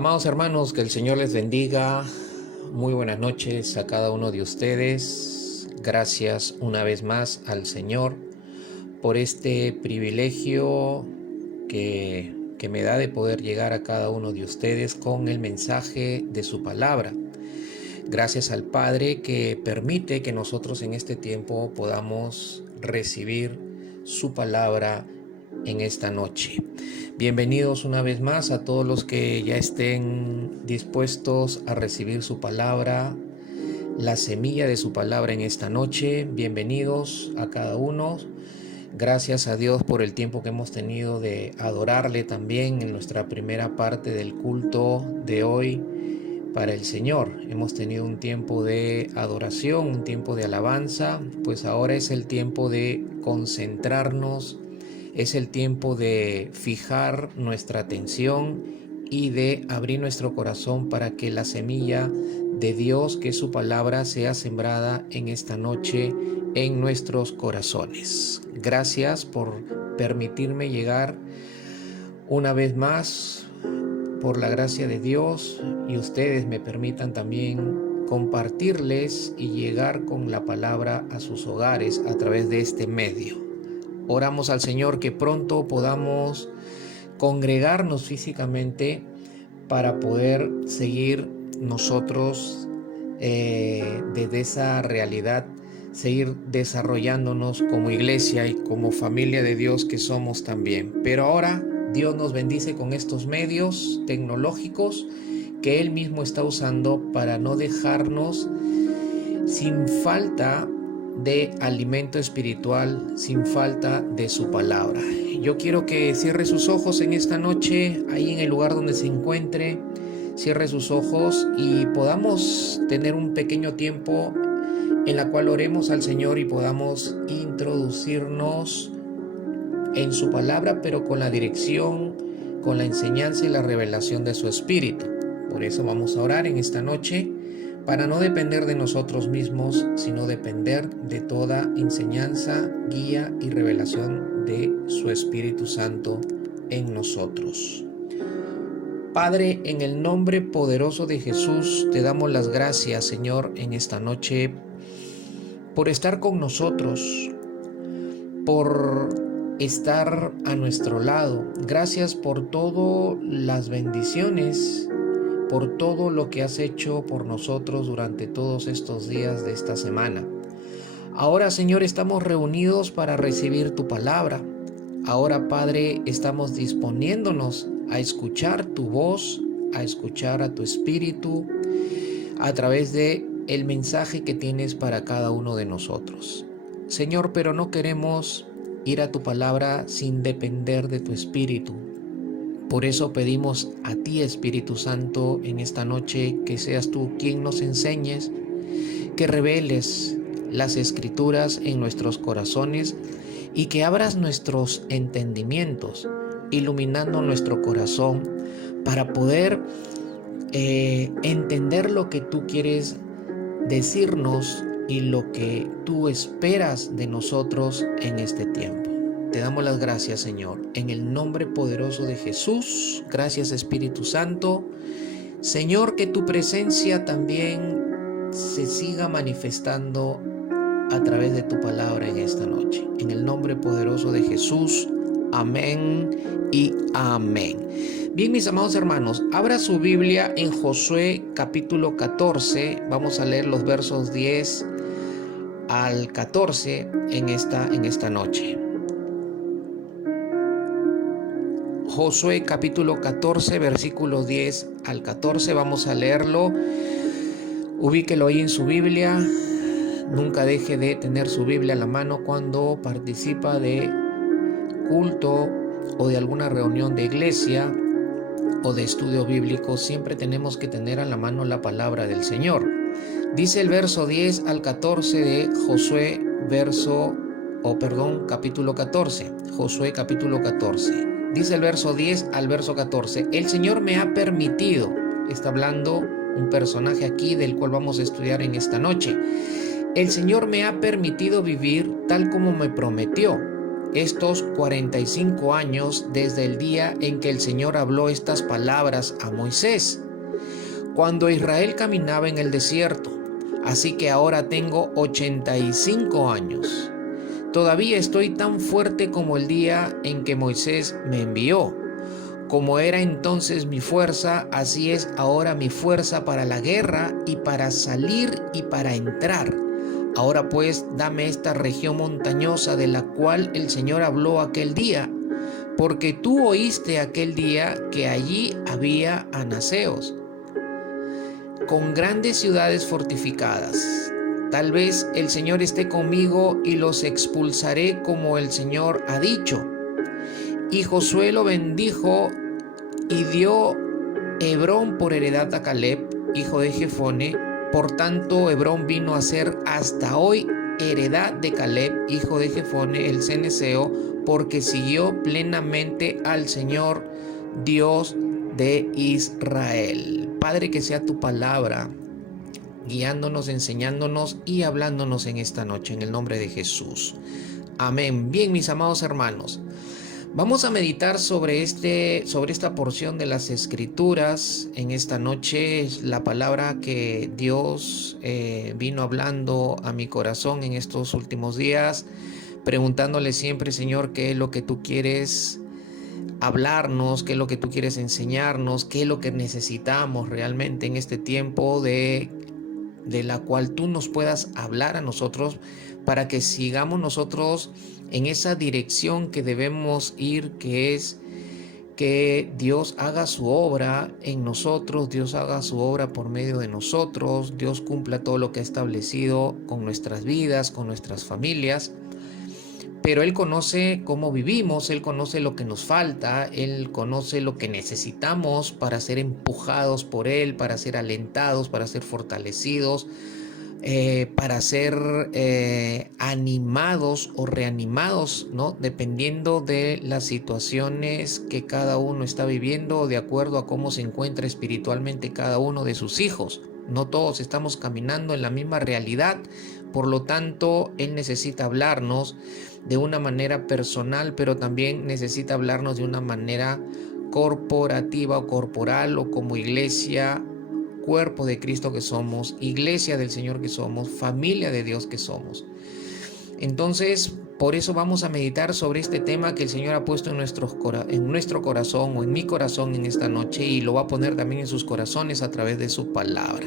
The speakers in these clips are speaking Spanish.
Amados hermanos, que el Señor les bendiga. Muy buenas noches a cada uno de ustedes. Gracias una vez más al Señor por este privilegio que me da de poder llegar a cada uno de ustedes con el mensaje de su palabra. Gracias al Padre que permite que nosotros en este tiempo podamos recibir su palabra en esta noche. Bienvenidos una vez más a todos los que ya estén dispuestos a recibir su palabra, la semilla de su palabra en esta noche. Bienvenidos a cada uno. Gracias a Dios por el tiempo que hemos tenido de adorarle también en nuestra primera parte del culto de hoy para el Señor. Hemos tenido un tiempo de adoración, un tiempo de alabanza, pues ahora es el tiempo de concentrarnos. Es el tiempo de fijar nuestra atención y de abrir nuestro corazón para que la semilla de Dios, que es su palabra, sea sembrada en esta noche en nuestros corazones. Gracias por permitirme llegar una vez más, por la gracia de Dios, y ustedes me permitan también compartirles y llegar con la palabra a sus hogares a través de este medio. Oramos al Señor que pronto podamos congregarnos físicamente para poder seguir nosotros desde esa realidad, seguir desarrollándonos como iglesia y como familia de Dios que somos también. Pero ahora Dios nos bendice con estos medios tecnológicos que Él mismo está usando para no dejarnos sin falta de alimento espiritual, sin falta de su palabra. Yo quiero que cierre sus ojos en esta noche, ahí en el lugar donde se encuentre. Cierre sus ojos y podamos tener un pequeño tiempo en la cual oremos al Señor y podamos introducirnos en su palabra, pero con la dirección, con la enseñanza y la revelación de su Espíritu. Por eso vamos a orar en esta noche, para no depender de nosotros mismos, sino depender de toda enseñanza, guía y revelación de su Espíritu Santo en nosotros. Padre, en el nombre poderoso de Jesús, te damos las gracias, Señor, en esta noche, por estar con nosotros, por estar a nuestro lado. Gracias por todas las bendiciones, por todo lo que has hecho por nosotros durante todos estos días de esta semana. Ahora, Señor, estamos reunidos para recibir tu palabra. Ahora, Padre, estamos disponiéndonos a escuchar tu voz, a escuchar a tu Espíritu a través de el mensaje que tienes para cada uno de nosotros. Señor, pero no queremos ir a tu palabra sin depender de tu Espíritu. Por eso pedimos a ti, Espíritu Santo, en esta noche que seas tú quien nos enseñes, que reveles las Escrituras en nuestros corazones y que abras nuestros entendimientos, iluminando nuestro corazón para poder entender lo que tú quieres decirnos y lo que tú esperas de nosotros en este tiempo. Te damos las gracias, Señor, en el nombre poderoso de Jesús. Gracias, Espíritu Santo. Señor, que tu presencia también se siga manifestando a través de tu palabra en esta noche. En el nombre poderoso de Jesús. Amén y amén. Bien, mis amados hermanos, abra su Biblia en Josué capítulo 14. Vamos a leer los versos 10 al 14 en esta noche. Josué capítulo 14, versículo 10 al 14, vamos a leerlo. Ubíquelo ahí en su Biblia. Nunca deje de tener su Biblia a la mano cuando participa de culto o de alguna reunión de iglesia o de estudio bíblico. Siempre tenemos que tener a la mano la palabra del Señor. Dice el verso 10 al 14 de Josué, capítulo 14. Josué capítulo 14. Dice el verso 10 al verso 14, el Señor me ha permitido, está hablando un personaje aquí del cual vamos a estudiar en esta noche. El Señor me ha permitido vivir tal como me prometió. estos 45 años desde el día en que el Señor habló estas palabras a Moisés, cuando Israel caminaba en el desierto. Así que ahora tengo 85 años. Todavía estoy tan fuerte como el día en que Moisés me envió. Como era entonces mi fuerza, así es ahora mi fuerza para la guerra y para salir y para entrar. Ahora pues, dame esta región montañosa de la cual el Señor habló aquel día, porque tú oíste aquel día que allí había anaseos, con grandes ciudades fortificadas. Tal vez el Señor esté conmigo y los expulsaré como el Señor ha dicho. Y Josué lo bendijo y dio Hebrón por heredad a Caleb, hijo de Jefone. Por tanto, Hebrón vino a ser hasta hoy heredad de Caleb, hijo de Jefone, el ceneseo, porque siguió plenamente al Señor, Dios de Israel. Padre, que sea tu palabra guiándonos, enseñándonos y hablándonos en esta noche, en el nombre de Jesús. Amén. Bien, mis amados hermanos, vamos a meditar sobre esta porción de las Escrituras en esta noche. Es la palabra que Dios vino hablando a mi corazón en estos últimos días, preguntándole siempre, Señor, ¿qué es lo que tú quieres hablarnos? ¿Qué es lo que tú quieres enseñarnos? ¿Qué es lo que necesitamos realmente en este tiempo de la cual tú nos puedas hablar a nosotros, para que sigamos nosotros en esa dirección que debemos ir, que es que Dios haga su obra en nosotros, Dios haga su obra por medio de nosotros, Dios cumpla todo lo que ha establecido con nuestras vidas, con nuestras familias. Pero Él conoce cómo vivimos, Él conoce lo que nos falta, Él conoce lo que necesitamos para ser empujados por Él, para ser alentados, para ser fortalecidos, para ser animados o reanimados, ¿no? Dependiendo de las situaciones que cada uno está viviendo, de acuerdo a cómo se encuentra espiritualmente cada uno de sus hijos. No todos estamos caminando en la misma realidad, por lo tanto, Él necesita hablarnos de una manera personal, pero también necesita hablarnos de una manera corporativa o corporal, o como iglesia, cuerpo de Cristo que somos, iglesia del Señor que somos, familia de Dios que somos. Entonces, por eso vamos a meditar sobre este tema que el Señor ha puesto en nuestro corazón, o en mi corazón en esta noche, y lo va a poner también en sus corazones a través de su palabra.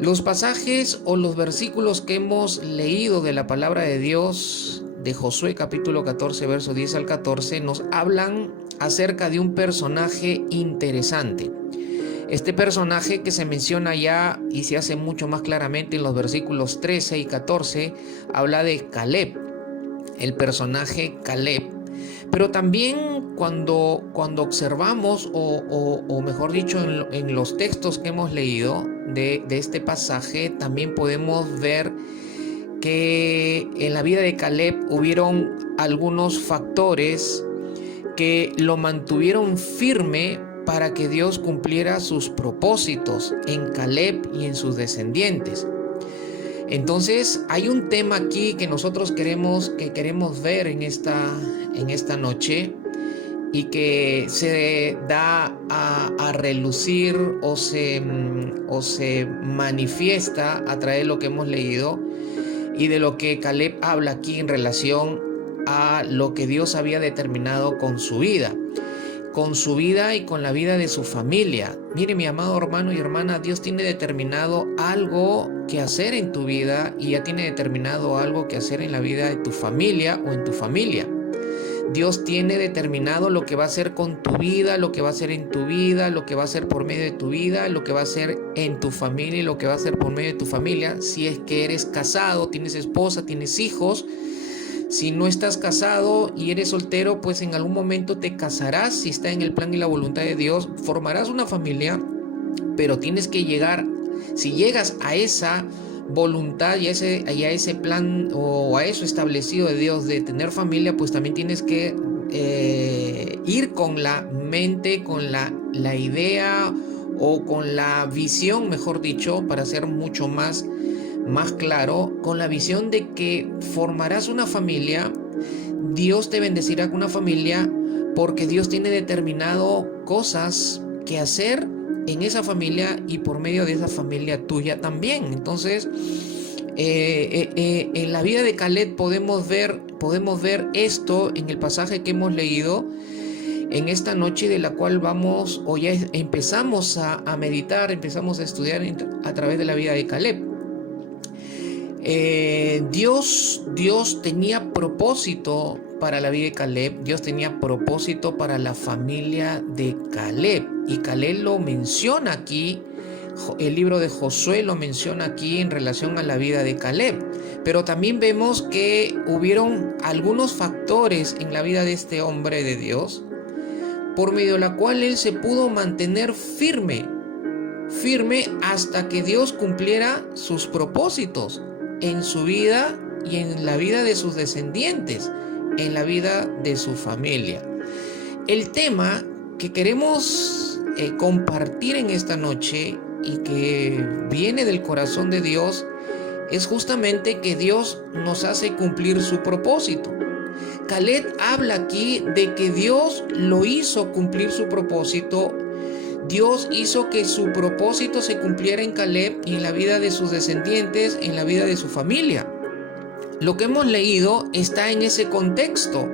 Los pasajes o los versículos que hemos leído de la palabra de Dios, de Josué capítulo 14, verso 10 al 14, nos hablan acerca de un personaje interesante. Este personaje que se menciona ya y se hace mucho más claramente en los versículos 13 y 14, habla de Caleb, el personaje Caleb. Pero también cuando observamos, o mejor dicho, en los textos que hemos leído de este pasaje, también podemos ver que en la vida de Caleb hubieron algunos factores que lo mantuvieron firme para que Dios cumpliera sus propósitos en Caleb y en sus descendientes. Entonces hay un tema aquí que nosotros queremos ver en esta noche, y que se da a relucir o se manifiesta a través de lo que hemos leído y de lo que Caleb habla aquí en relación a lo que Dios había determinado con su vida y con la vida de su familia. Mire, mi amado hermano y hermana, Dios tiene determinado algo que hacer en tu vida, y ya tiene determinado algo que hacer en la vida de tu familia o en tu familia. Dios tiene determinado lo que va a hacer con tu vida, lo que va a hacer en tu vida, lo que va a hacer por medio de tu vida, lo que va a hacer en tu familia y lo que va a hacer por medio de tu familia. Si es que eres casado, tienes esposa, tienes hijos. Si no estás casado y eres soltero, pues en algún momento te casarás, si está en el plan y la voluntad de Dios, formarás una familia, pero tienes que llegar, si llegas a esa voluntad y a ese plan o a eso establecido de Dios de tener familia, pues también tienes que ir con la mente, con la idea o con la visión, mejor dicho, para ser mucho más claro, con la visión de que formarás una familia Dios te bendecirá con una familia porque Dios tiene determinado cosas que hacer en esa familia y por medio de esa familia tuya también. Entonces, en la vida de Caleb podemos ver esto en el pasaje que hemos leído en esta noche, de la cual vamos, o ya empezamos a meditar, empezamos a estudiar a través de la vida de Caleb. Dios tenía propósito para la vida de Caleb. Dios tenía propósito para la familia de Caleb, y Caleb lo menciona aquí. El libro de Josué lo menciona aquí en relación a la vida de Caleb. Pero también vemos que hubieron algunos factores en la vida de este hombre de Dios, por medio de la cual él se pudo mantener firme hasta que Dios cumpliera sus propósitos en su vida y en la vida de sus descendientes, en la vida de su familia. El tema que queremos compartir en esta noche y que viene del corazón de Dios es justamente que Dios nos hace cumplir su propósito. Caleb habla aquí de que Dios lo hizo cumplir su propósito. Dios hizo que su propósito se cumpliera en Caleb y en la vida de sus descendientes, en la vida de su familia. Lo que hemos leído está en ese contexto.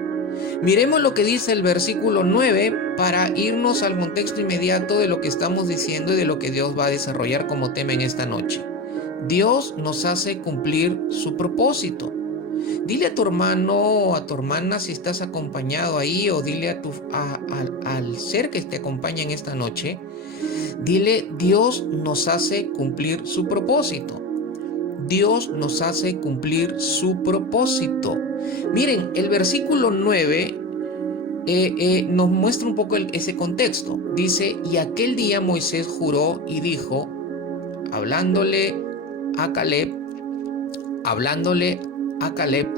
Miremos lo que dice el versículo 9 para irnos al contexto inmediato de lo que estamos diciendo y de lo que Dios va a desarrollar como tema en esta noche. Dios nos hace cumplir su propósito. Dile a tu hermano o a tu hermana, si estás acompañado ahí, o dile al ser que te acompaña en esta noche, dile: Dios nos hace cumplir su propósito. Dios nos hace cumplir su propósito. Miren, el versículo 9 nos muestra un poco ese contexto. Dice: y aquel día Moisés juró y dijo, hablándole a Caleb,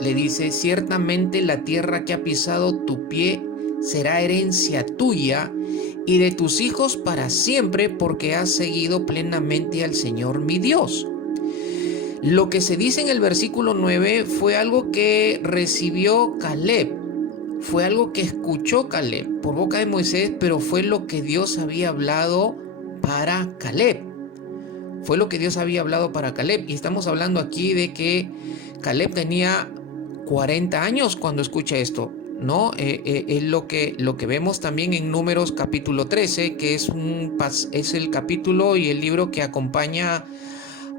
le dice: ciertamente la tierra que ha pisado tu pie será herencia tuya y de tus hijos para siempre, porque has seguido plenamente al Señor mi Dios. Lo que se dice en el versículo 9 fue algo que recibió Caleb, fue algo que escuchó Caleb por boca de Moisés, pero fue lo que Dios había hablado para Caleb. Fue lo que Dios había hablado para Caleb. Y estamos hablando aquí de que Caleb tenía 40 años cuando escucha esto, ¿no? Es lo que vemos también en Números capítulo 13, que es el capítulo y el libro que acompaña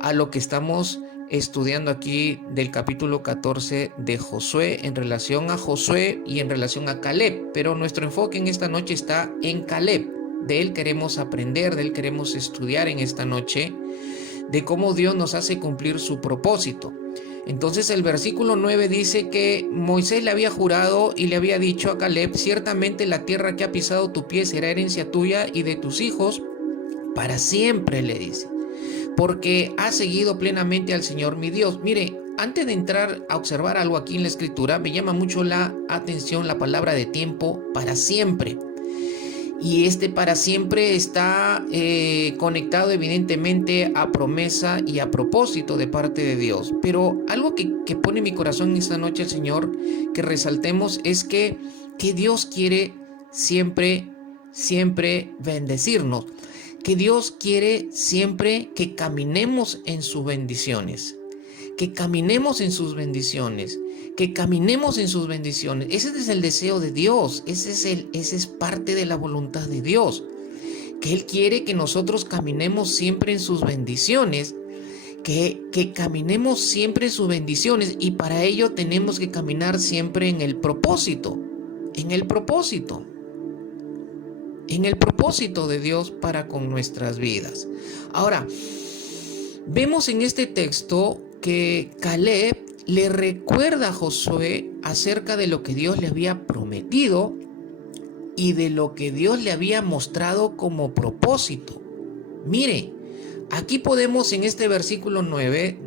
a lo que estamos estudiando aquí del capítulo 14 de Josué, en relación a Josué y en relación a Caleb. Pero nuestro enfoque en esta noche está en Caleb. De él queremos aprender, de él queremos estudiar en esta noche, de cómo Dios nos hace cumplir su propósito. Entonces el versículo 9 dice que Moisés le había jurado y le había dicho a Caleb: ciertamente la tierra que ha pisado tu pie será herencia tuya y de tus hijos para siempre, le dice, porque has seguido plenamente al Señor mi Dios. Mire, antes de entrar a observar algo aquí en la escritura, me llama mucho la atención la palabra de tiempo, para siempre. Y este para siempre está conectado evidentemente a promesa y a propósito de parte de Dios. Pero algo que pone mi corazón esta noche el Señor, que resaltemos, es que Dios quiere siempre bendecirnos. Que Dios quiere siempre que caminemos en sus bendiciones. Que caminemos en sus bendiciones. Ese es el deseo de Dios. Ese es parte de la voluntad de Dios. Que Él quiere que nosotros caminemos siempre en sus bendiciones. Que caminemos siempre en sus bendiciones. Y para ello tenemos que caminar siempre en el propósito. En el propósito de Dios para con nuestras vidas. Ahora, vemos en este texto que Caleb le recuerda a Josué acerca de lo que Dios le había prometido y de lo que Dios le había mostrado como propósito. Mire, aquí podemos, en este versículo 9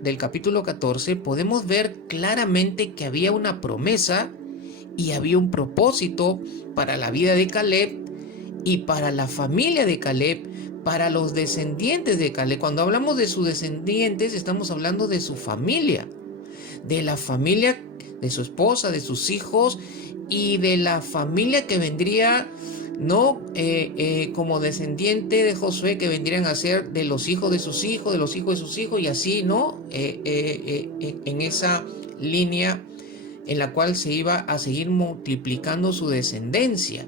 del capítulo 14, podemos ver claramente que había una promesa y había un propósito para la vida de Caleb y para la familia de Caleb, para los descendientes de Caleb. Cuando hablamos de sus descendientes, estamos hablando de su familia, de la familia de su esposa, de sus hijos y de la familia que vendría, ¿no? Como descendiente de Josué, que vendrían a ser de los hijos de sus hijos, de los hijos de sus hijos, y así, ¿no? En esa línea en la cual se iba a seguir multiplicando su descendencia.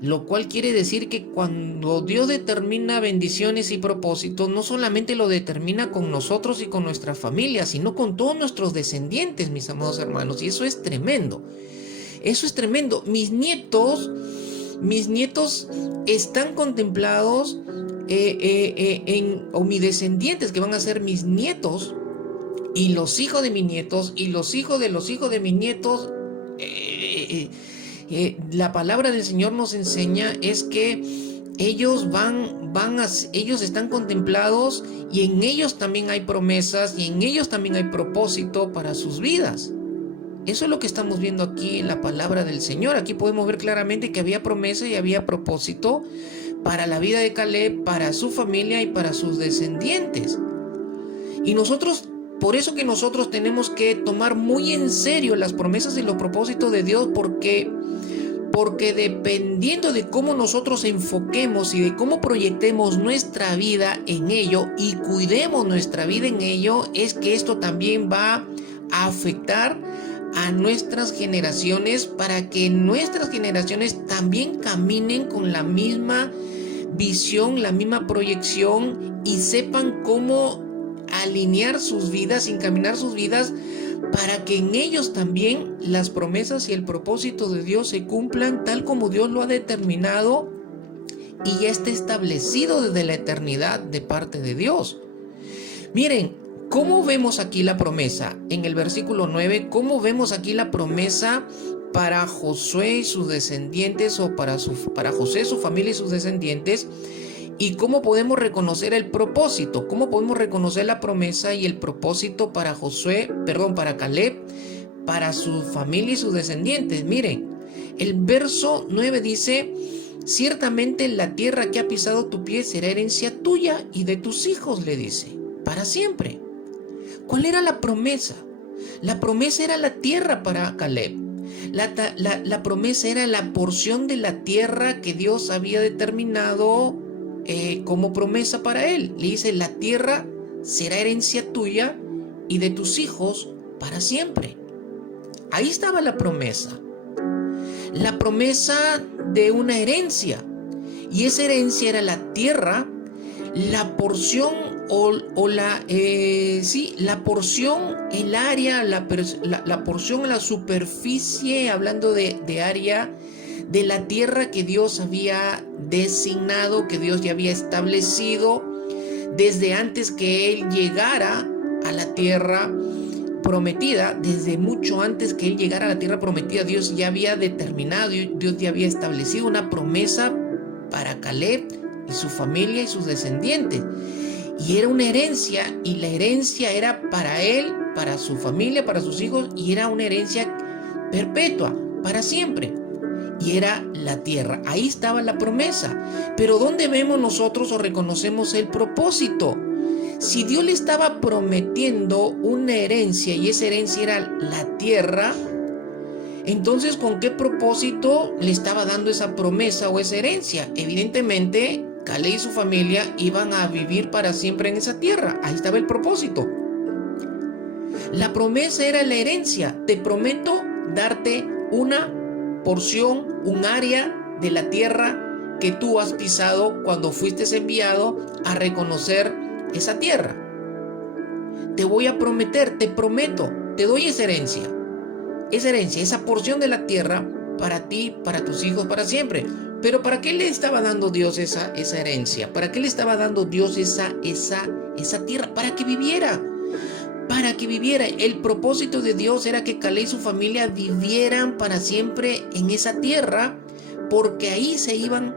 Lo cual quiere decir que cuando Dios determina bendiciones y propósitos, no solamente lo determina con nosotros y con nuestra familia, sino con todos nuestros descendientes, mis amados hermanos. Y eso es tremendo. Eso es tremendo. Mis nietos están contemplados o mis descendientes, que van a ser mis nietos, y los hijos de mis nietos, y los hijos de mis nietos. La palabra del Señor nos enseña es que ellos ellos están contemplados, y en ellos también hay promesas, y en ellos también hay propósito para sus vidas. Eso es lo que estamos viendo aquí en la palabra del Señor. Aquí podemos ver claramente que había promesa y había propósito para la vida de Caleb, para su familia y para sus descendientes. Y por eso que nosotros tenemos que tomar muy en serio las promesas y los propósitos de Dios, porque dependiendo de cómo nosotros enfoquemos y de cómo proyectemos nuestra vida en ello y cuidemos nuestra vida en ello, es que esto también va a afectar a nuestras generaciones, para que nuestras generaciones también caminen con la misma visión, la misma proyección, y sepan cómo alinear sus vidas, encaminar sus vidas, para que en ellos también las promesas y el propósito de Dios se cumplan tal como Dios lo ha determinado y ya está establecido desde la eternidad de parte de Dios. Miren, ¿cómo vemos aquí la promesa? En el versículo 9, ¿cómo vemos aquí la promesa para Josué y sus descendientes, o para José, su familia y sus descendientes? ¿Y cómo podemos reconocer el propósito? ¿Cómo podemos reconocer la promesa y el propósito para para Caleb, para su familia y sus descendientes? Miren, el verso 9 dice: ciertamente la tierra que ha pisado tu pie será herencia tuya y de tus hijos, le dice, para siempre. ¿Cuál era la promesa? La promesa era la tierra para Caleb. La promesa era la porción de la tierra que Dios había determinado como promesa para él. Le dice: la tierra será herencia tuya y de tus hijos para siempre. Ahí estaba la promesa de una herencia, y esa herencia era la tierra, la porción la porción, el área, la porción, la superficie, hablando de área de la tierra que Dios había designado, que Dios ya había establecido desde antes que Él llegara a la tierra prometida. Desde mucho antes que Él llegara a la tierra prometida, Dios ya había determinado, Dios ya había establecido una promesa para Caleb y su familia y sus descendientes. Y era una herencia, y la herencia era para él, para su familia, para sus hijos, y era una herencia perpetua, para siempre. Y era la tierra. Ahí estaba la promesa. Pero ¿dónde vemos nosotros o reconocemos el propósito? Si Dios le estaba prometiendo una herencia, y esa herencia era la tierra, entonces ¿con qué propósito le estaba dando esa promesa o esa herencia? Evidentemente, Caleb y su familia iban a vivir para siempre en esa tierra. Ahí estaba el propósito. La promesa era la herencia. Te prometo darte una porción, un área de la tierra que tú has pisado cuando fuiste enviado a reconocer esa tierra. Te voy a prometer, te prometo, te doy esa herencia, esa porción de la tierra para ti, para tus hijos, para siempre. Pero ¿para qué le estaba dando Dios esa herencia? ¿Para qué le estaba dando Dios esa tierra? Para que viviera. Para que viviera. El propósito de Dios era que Caleb y su familia vivieran para siempre en esa tierra, porque ahí se iba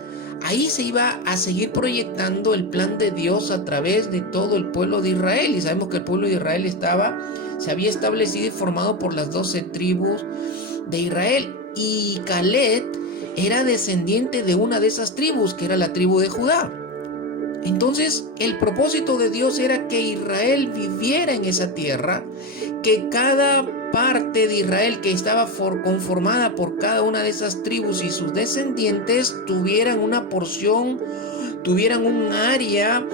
a seguir proyectando el plan de Dios a través de todo el pueblo de Israel. Y sabemos que el pueblo de Israel se había establecido y formado por las 12 tribus de Israel. Y Caleb era descendiente de una de esas tribus, que era la tribu de Judá. Entonces, el propósito de Dios era que Israel viviera en esa tierra, que cada parte de Israel que estaba conformada por cada una de esas tribus y sus descendientes tuvieran una porción, tuvieran un área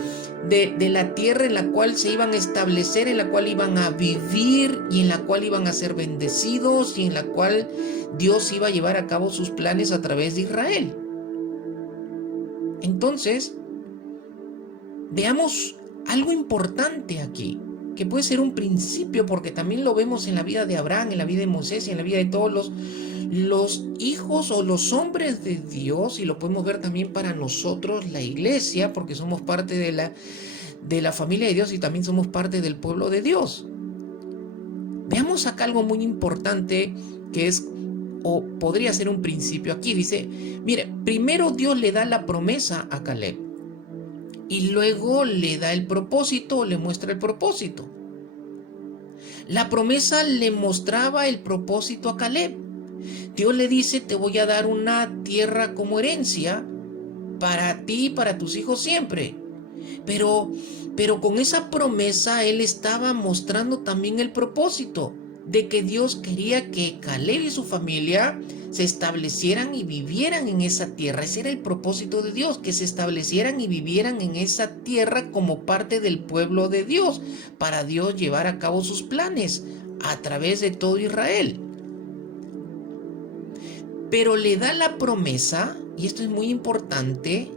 de la tierra en la cual se iban a establecer, en la cual iban a vivir y en la cual iban a ser bendecidos y en la cual Dios iba a llevar a cabo sus planes a través de Israel. Entonces, veamos algo importante aquí, que puede ser un principio, porque también lo vemos en la vida de Abraham, en la vida de Moisés y en la vida de todos los hijos o los hombres de Dios, y lo podemos ver también para nosotros, la iglesia, porque somos parte de la familia de Dios y también somos parte del pueblo de Dios. Veamos acá algo muy importante que es, o podría ser un principio aquí. Dice, mire, primero Dios le da la promesa a Caleb y luego le da el propósito, le muestra el propósito. La promesa le mostraba el propósito a Caleb. Dios le dice, te voy a dar una tierra como herencia para ti y para tus hijos siempre. Pero con esa promesa él estaba mostrando también el propósito de que Dios quería que Caleb y su familia se establecieran y vivieran en esa tierra. Ese era el propósito de Dios, que se establecieran y vivieran en esa tierra como parte del pueblo de Dios, para Dios llevar a cabo sus planes a través de todo Israel. Pero le da la promesa, y esto es muy importante,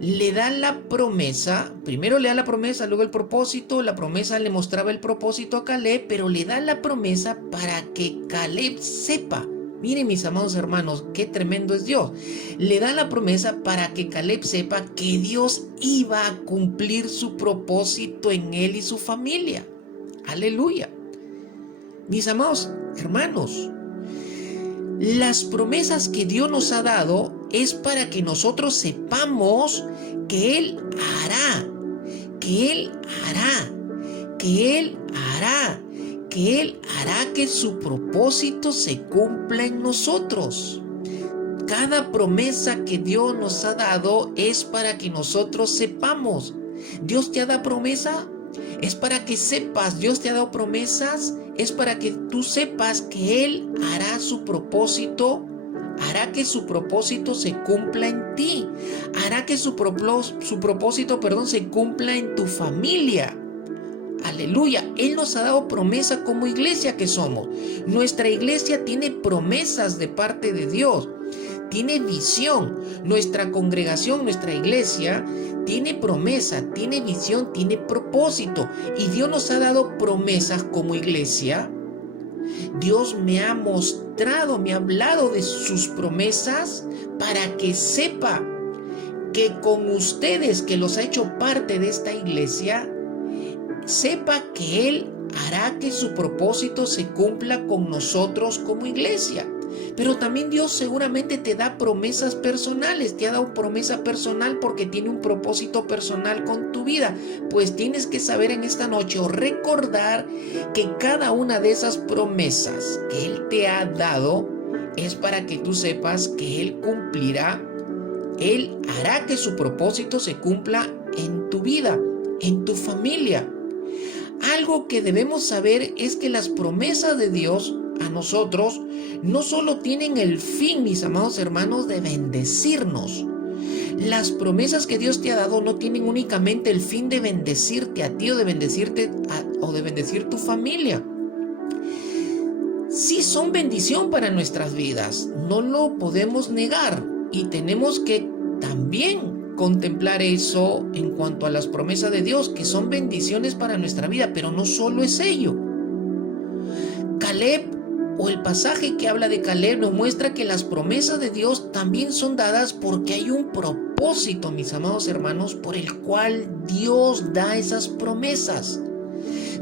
le da la promesa, primero le da la promesa, luego el propósito. La promesa le mostraba el propósito a Caleb, pero le da la promesa para que Caleb sepa. Miren, mis amados hermanos, qué tremendo es Dios. Le da la promesa para que Caleb sepa que Dios iba a cumplir su propósito en él y su familia. Aleluya. Mis amados hermanos, las promesas que Dios nos ha dado es para que nosotros sepamos que Él hará, que Él hará, que Él hará, que Él hará que su propósito se cumpla en nosotros. Cada promesa que Dios nos ha dado es para que nosotros sepamos. Dios te ha dado promesa, es para que sepas. Dios te ha dado promesas, es para que tú sepas que Él hará su propósito, hará que su propósito se cumpla en ti, hará que su propósito, se cumpla en tu familia. Aleluya, Él nos ha dado promesa como iglesia que somos. Nuestra iglesia tiene promesas de parte de Dios, tiene visión. Nuestra congregación, nuestra iglesia, tiene promesa, tiene visión, tiene propósito. Y Dios nos ha dado promesas como iglesia. Dios me ha mostrado, me ha hablado de sus promesas para que sepa que con ustedes, que los ha hecho parte de esta iglesia, sepa que Él hará que su propósito se cumpla con nosotros como iglesia. Pero también Dios seguramente te da promesas personales, te ha dado promesa personal porque tiene un propósito personal con tu vida. Pues tienes que saber en esta noche o recordar que cada una de esas promesas que Él te ha dado es para que tú sepas que Él cumplirá, Él hará que su propósito se cumpla en tu vida, en tu familia. Algo que debemos saber es que las promesas de Dios a nosotros no solo tienen el fin, mis amados hermanos, de bendecirnos. Las promesas que Dios te ha dado no tienen únicamente el fin de bendecirte a ti o de bendecirte o de bendecir tu familia. Sí son bendición para nuestras vidas, no lo podemos negar, y tenemos que también contemplar eso en cuanto a las promesas de Dios, que son bendiciones para nuestra vida, pero no solo es ello. Caleb, o el pasaje que habla de Caleb, nos muestra que las promesas de Dios también son dadas porque hay un propósito, mis amados hermanos, por el cual Dios da esas promesas.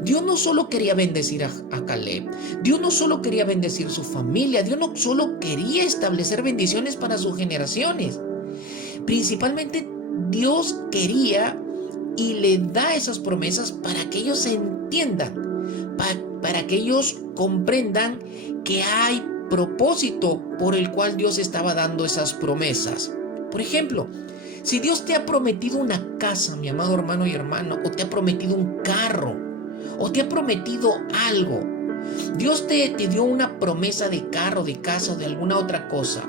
Dios no solo quería bendecir a Caleb, Dios no solo quería bendecir su familia, Dios no solo quería establecer bendiciones para sus generaciones. Principalmente Dios quería y le da esas promesas para que ellos entiendan, para que ellos comprendan que hay propósito por el cual Dios estaba dando esas promesas. Por ejemplo, si Dios te ha prometido una casa, mi amado hermano y hermana, o te ha prometido un carro, o te ha prometido algo, Dios te dio una promesa de carro, de casa o de alguna otra cosa.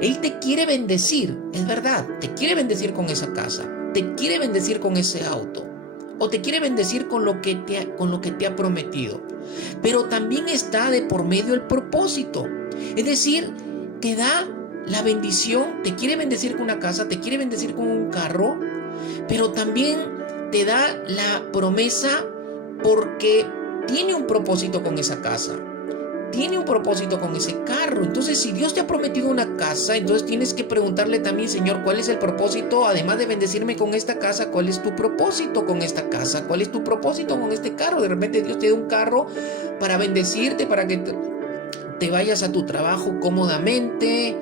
Él te quiere bendecir, es verdad, te quiere bendecir con esa casa, te quiere bendecir con ese auto, o te quiere bendecir con lo que te ha prometido. Pero también está de por medio el propósito. Es decir, te da la bendición, te quiere bendecir con una casa, te quiere bendecir con un carro, pero también te da la promesa porque tiene un propósito con esa casa, tiene un propósito con ese carro. Entonces, si Dios te ha prometido una casa, entonces tienes que preguntarle también: Señor, ¿cuál es el propósito? Además de bendecirme con esta casa, ¿cuál es tu propósito con esta casa? ¿Cuál es tu propósito con este carro? De repente Dios te da un carro para bendecirte, para que te vayas a tu trabajo cómodamente,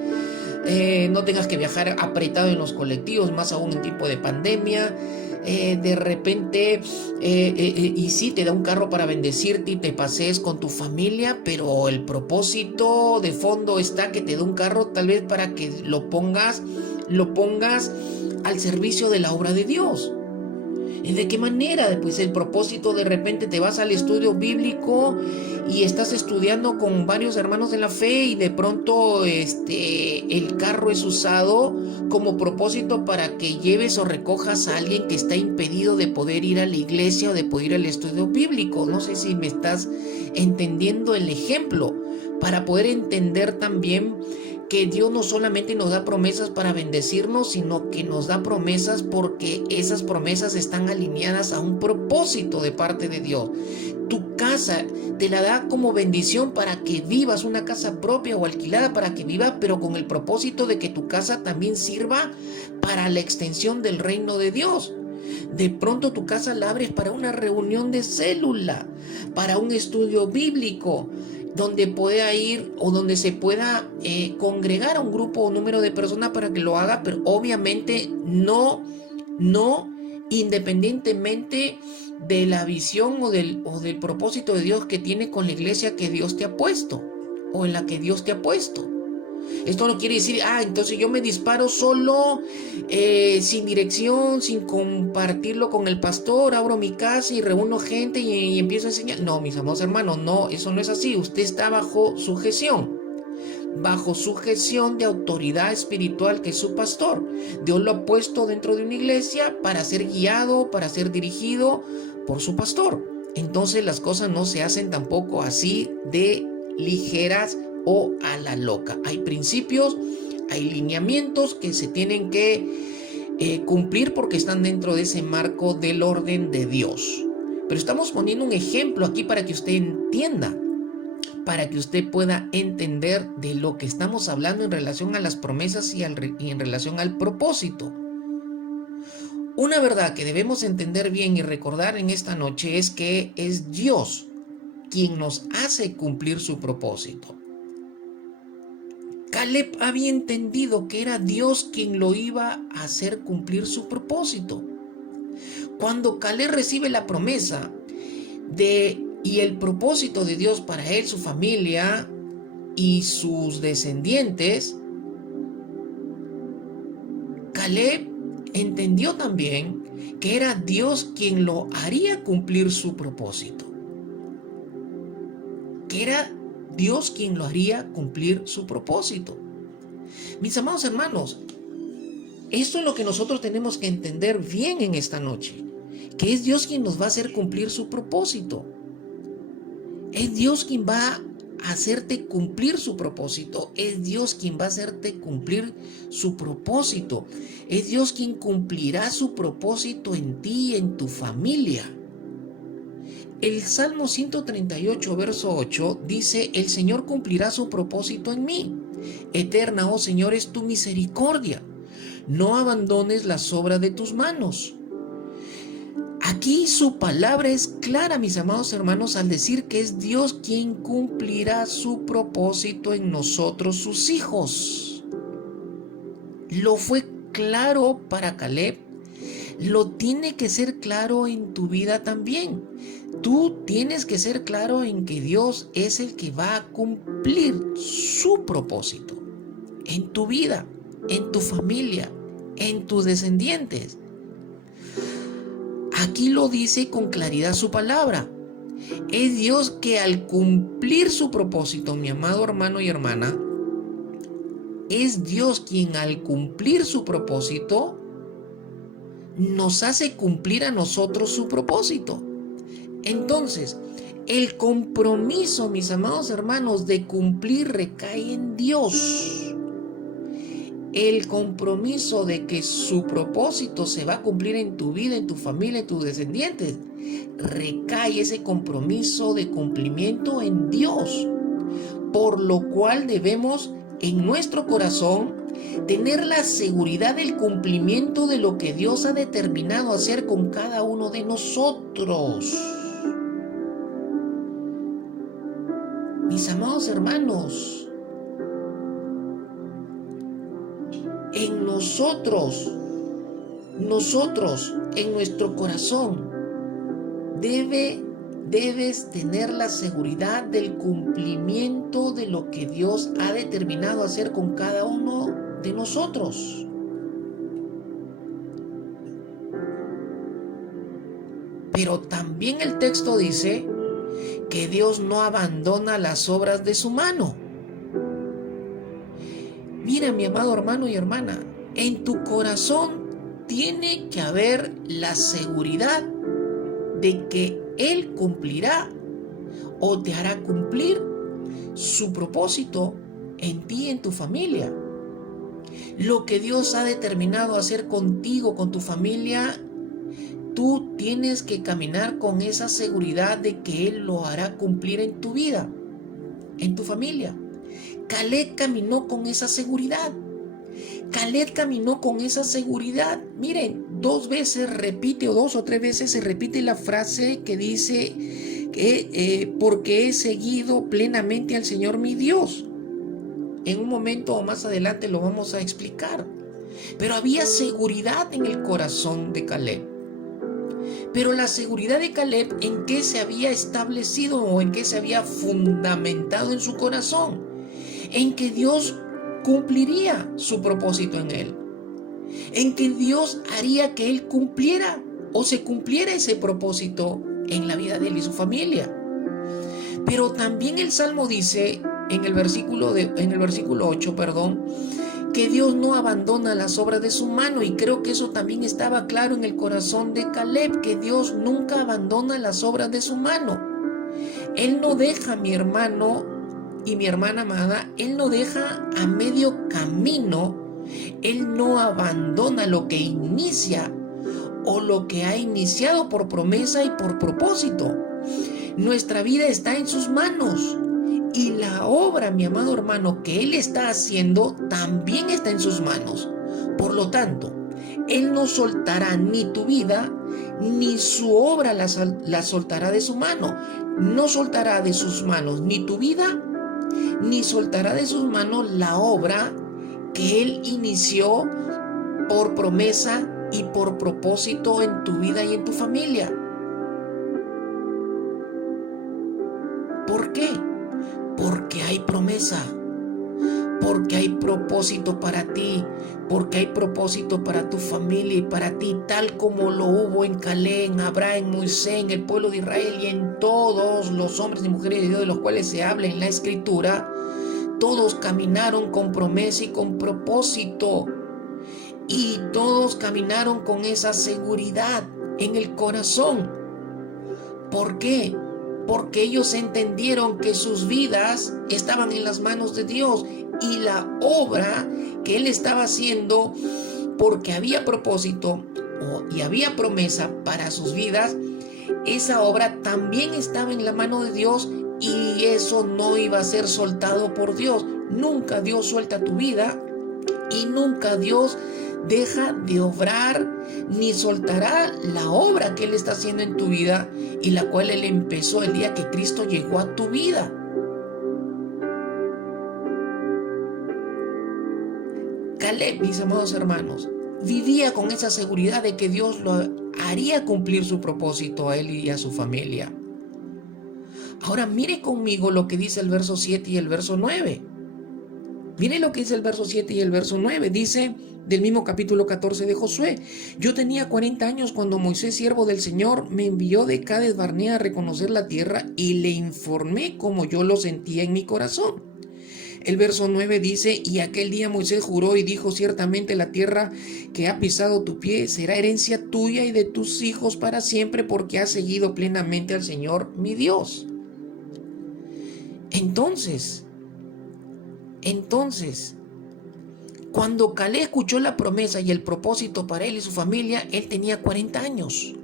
no tengas que viajar apretado en los colectivos, más aún en tiempo de pandemia. De repente, y sí, te da un carro para bendecirte y te pasees con tu familia, pero el propósito de fondo está que te da un carro tal vez para que lo pongas al servicio de la obra de Dios. ¿De qué manera? Pues el propósito, de repente te vas al estudio bíblico y estás estudiando con varios hermanos de la fe y de pronto el carro es usado como propósito para que lleves o recojas a alguien que está impedido de poder ir a la iglesia o de poder ir al estudio bíblico. No sé si me estás entendiendo el ejemplo, para poder entender también que Dios no solamente nos da promesas para bendecirnos, sino que nos da promesas porque esas promesas están alineadas a un propósito de parte de Dios. Tu casa te la da como bendición para que vivas, una casa propia o alquilada para que vivas, pero con el propósito de que tu casa también sirva para la extensión del reino de Dios. De pronto tu casa la abres para una reunión de célula, para un estudio bíblico, donde pueda ir o donde se pueda congregar a un grupo o número de personas para que lo haga, pero obviamente no independientemente de la visión o del propósito de Dios que tiene con la iglesia que Dios te ha puesto o en la que Dios te ha puesto. Esto no quiere decir, entonces yo me disparo solo, sin dirección, sin compartirlo con el pastor, abro mi casa y reúno gente y empiezo a enseñar. No, mis amados hermanos, no, eso no es así. Usted está bajo sujeción de autoridad espiritual que es su pastor. Dios lo ha puesto dentro de una iglesia para ser guiado, para ser dirigido por su pastor. Entonces las cosas no se hacen tampoco así de ligeras o a la loca. Hay principios, hay lineamientos que se tienen que cumplir porque están dentro de ese marco del orden de Dios. Pero estamos poniendo un ejemplo aquí para que usted entienda, para que usted pueda entender de lo que estamos hablando en relación a las promesas y en relación al propósito. Una verdad que debemos entender bien y recordar en esta noche es que es Dios quien nos hace cumplir su propósito. Caleb había entendido que era Dios quien lo iba a hacer cumplir su propósito. Cuando Caleb recibe la promesa y el propósito de Dios para él, su familia y sus descendientes, Caleb entendió también que era Dios quien lo haría cumplir su propósito. Que era Dios quien lo haría cumplir su propósito. Mis amados hermanos, esto es lo que nosotros tenemos que entender bien en esta noche, que es Dios quien nos va a hacer cumplir su propósito. Es Dios quien va a hacerte cumplir su propósito. Es Dios quien va a hacerte cumplir su propósito. Es Dios quien cumplirá su propósito en ti y en tu familia. El Salmo 138, verso 8 dice: el Señor cumplirá su propósito en mí. Eterna, oh Señor, es tu misericordia. No abandones las obras de tus manos. Aquí su palabra es clara, mis amados hermanos, al decir que es Dios quien cumplirá su propósito en nosotros, sus hijos. Lo fue claro para Caleb, lo tiene que ser claro en tu vida también. Tú tienes que ser claro en que Dios es el que va a cumplir su propósito en tu vida, en tu familia, en tus descendientes. Aquí lo dice con claridad su palabra. Es Dios que al cumplir su propósito, mi amado hermano y hermana, es Dios quien al cumplir su propósito nos hace cumplir a nosotros su propósito. Entonces, el compromiso, mis amados hermanos, de cumplir recae en Dios. El compromiso de que su propósito se va a cumplir en tu vida, en tu familia, en tus descendientes, recae ese compromiso de cumplimiento en Dios. Por lo cual debemos en nuestro corazón tener la seguridad del cumplimiento de lo que Dios ha determinado hacer con cada uno de nosotros. Mis amados hermanos, en nosotros, en nuestro corazón, debes tener la seguridad del cumplimiento de lo que Dios ha determinado hacer con cada uno de nosotros. Pero también el texto dice que Dios no abandona las obras de su mano. Mira, mi amado hermano y hermana, en tu corazón tiene que haber la seguridad de que Él cumplirá o te hará cumplir su propósito en ti y en tu familia. Lo que Dios ha determinado hacer contigo, con tu familia, tú tienes que caminar con esa seguridad de que Él lo hará cumplir en tu vida, en tu familia. Caleb caminó con esa seguridad. Caleb caminó con esa seguridad. Miren, 2 veces repite, o 2 o 3 veces se repite la frase que dice que porque he seguido plenamente al Señor mi Dios. En un momento o más adelante lo vamos a explicar. Pero había seguridad en el corazón de Caleb. Pero la seguridad de Caleb, ¿en qué se había establecido o en qué se había fundamentado en su corazón? En que Dios cumpliría su propósito en él. En que Dios haría que él cumpliera o se cumpliera ese propósito en la vida de él y su familia. Pero también el Salmo dice en el versículo 8, que Dios no abandona las obras de su mano, y creo que eso también estaba claro en el corazón de Caleb, que Dios nunca abandona las obras de su mano. Él no deja, mi hermano y mi hermana amada, Él no deja a medio camino, Él no abandona lo que inicia o lo que ha iniciado por promesa y por propósito. Nuestra vida está en sus manos. Y la obra, mi amado hermano, que Él está haciendo también está en sus manos. Por lo tanto, Él no soltará ni tu vida, ni su obra la soltará de su mano. No soltará de sus manos ni tu vida, ni soltará de sus manos la obra que Él inició por promesa y por propósito en tu vida y en tu familia. ¿Por qué? Porque hay promesa, porque hay propósito para ti, porque hay propósito para tu familia y para ti, tal como lo hubo en Caleb, en Abraham, en Moisés, en el pueblo de Israel y en todos los hombres y mujeres de Dios de los cuales se habla en la Escritura. Todos caminaron con promesa y con propósito, y todos caminaron con esa seguridad en el corazón. ¿Por qué? Porque ellos entendieron que sus vidas estaban en las manos de Dios, y la obra que Él estaba haciendo, porque había propósito y había promesa para sus vidas, esa obra también estaba en la mano de Dios, y eso no iba a ser soltado por Dios. Nunca Dios suelta tu vida, y nunca Dios deja de obrar, ni soltará la obra que Él está haciendo en tu vida, y la cual Él empezó el día que Cristo llegó a tu vida. Caleb, mis amados hermanos, vivía con esa seguridad de que Dios lo haría cumplir su propósito a él y a su familia. Ahora mire conmigo lo que dice el verso 7 y el verso 9. Mire lo que dice el verso 7 y el verso 9. Dice del mismo capítulo 14 de Josué: yo tenía 40 años cuando Moisés, siervo del Señor, me envió de Cades Barnea a reconocer la tierra y le informé como yo lo sentía en mi corazón. El verso 9 dice: y aquel día Moisés juró y dijo: ciertamente la tierra que ha pisado tu pie será herencia tuya y de tus hijos para siempre, porque has seguido plenamente al Señor mi Dios. Entonces, cuando Caleb escuchó la promesa y el propósito para él y su familia, él tenía 40 años.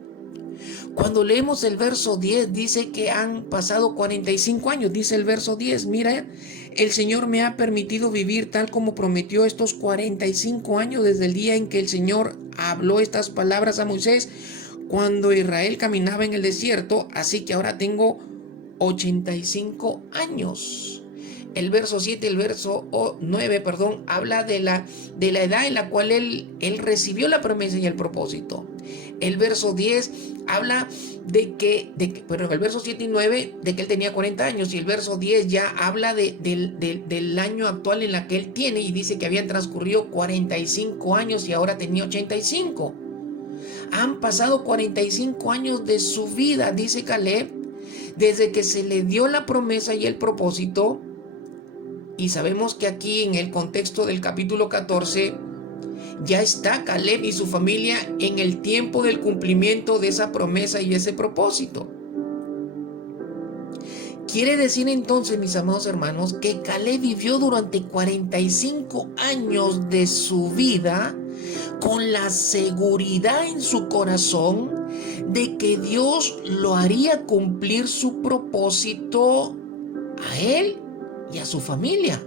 Cuando leemos el verso 10, dice que han pasado 45 años. Dice el verso 10, mira, el Señor me ha permitido vivir tal como prometió estos 45 años desde el día en que el Señor habló estas palabras a Moisés cuando Israel caminaba en el desierto, así que ahora tengo 85 años. El verso 7, el verso 9, habla de la edad en la cual él recibió la promesa y el propósito. El verso 10 habla el verso 7 y 9 de que él tenía 40 años, y el verso 10 ya habla del año actual en la que él tiene, y dice que habían transcurrido 45 años y ahora tenía 85. Han pasado 45 años de su vida, dice Caleb, desde que se le dio la promesa y el propósito. Y sabemos que aquí en el contexto del capítulo 14 ya está Caleb y su familia en el tiempo del cumplimiento de esa promesa y ese propósito. Quiere decir entonces, mis amados hermanos, que Caleb vivió durante 45 años de su vida con la seguridad en su corazón de que Dios lo haría cumplir su propósito a él y a su familia.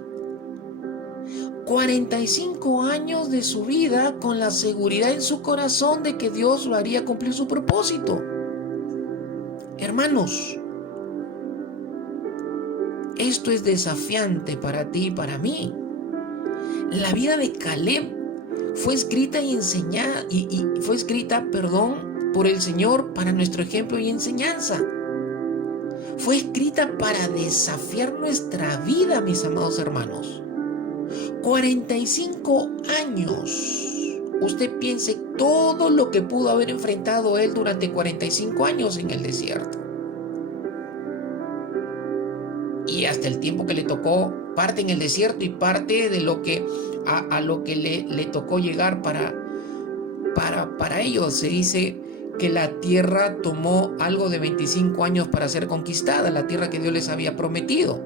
45 años de su vida con la seguridad en su corazón de que Dios lo haría cumplir su propósito. Hermanos, esto es desafiante para ti y para mí. La vida de Caleb fue escrita por el Señor para nuestro ejemplo y enseñanza. Fue escrita para desafiar nuestra vida, mis amados hermanos. 45 años. Usted piense todo lo que pudo haber enfrentado él durante 45 años en el desierto. Y hasta el tiempo que le tocó, parte en el desierto y parte de lo que a lo que le tocó llegar para ellos. Se dice que la tierra tomó algo de 25 años para ser conquistada, la tierra que Dios les había prometido.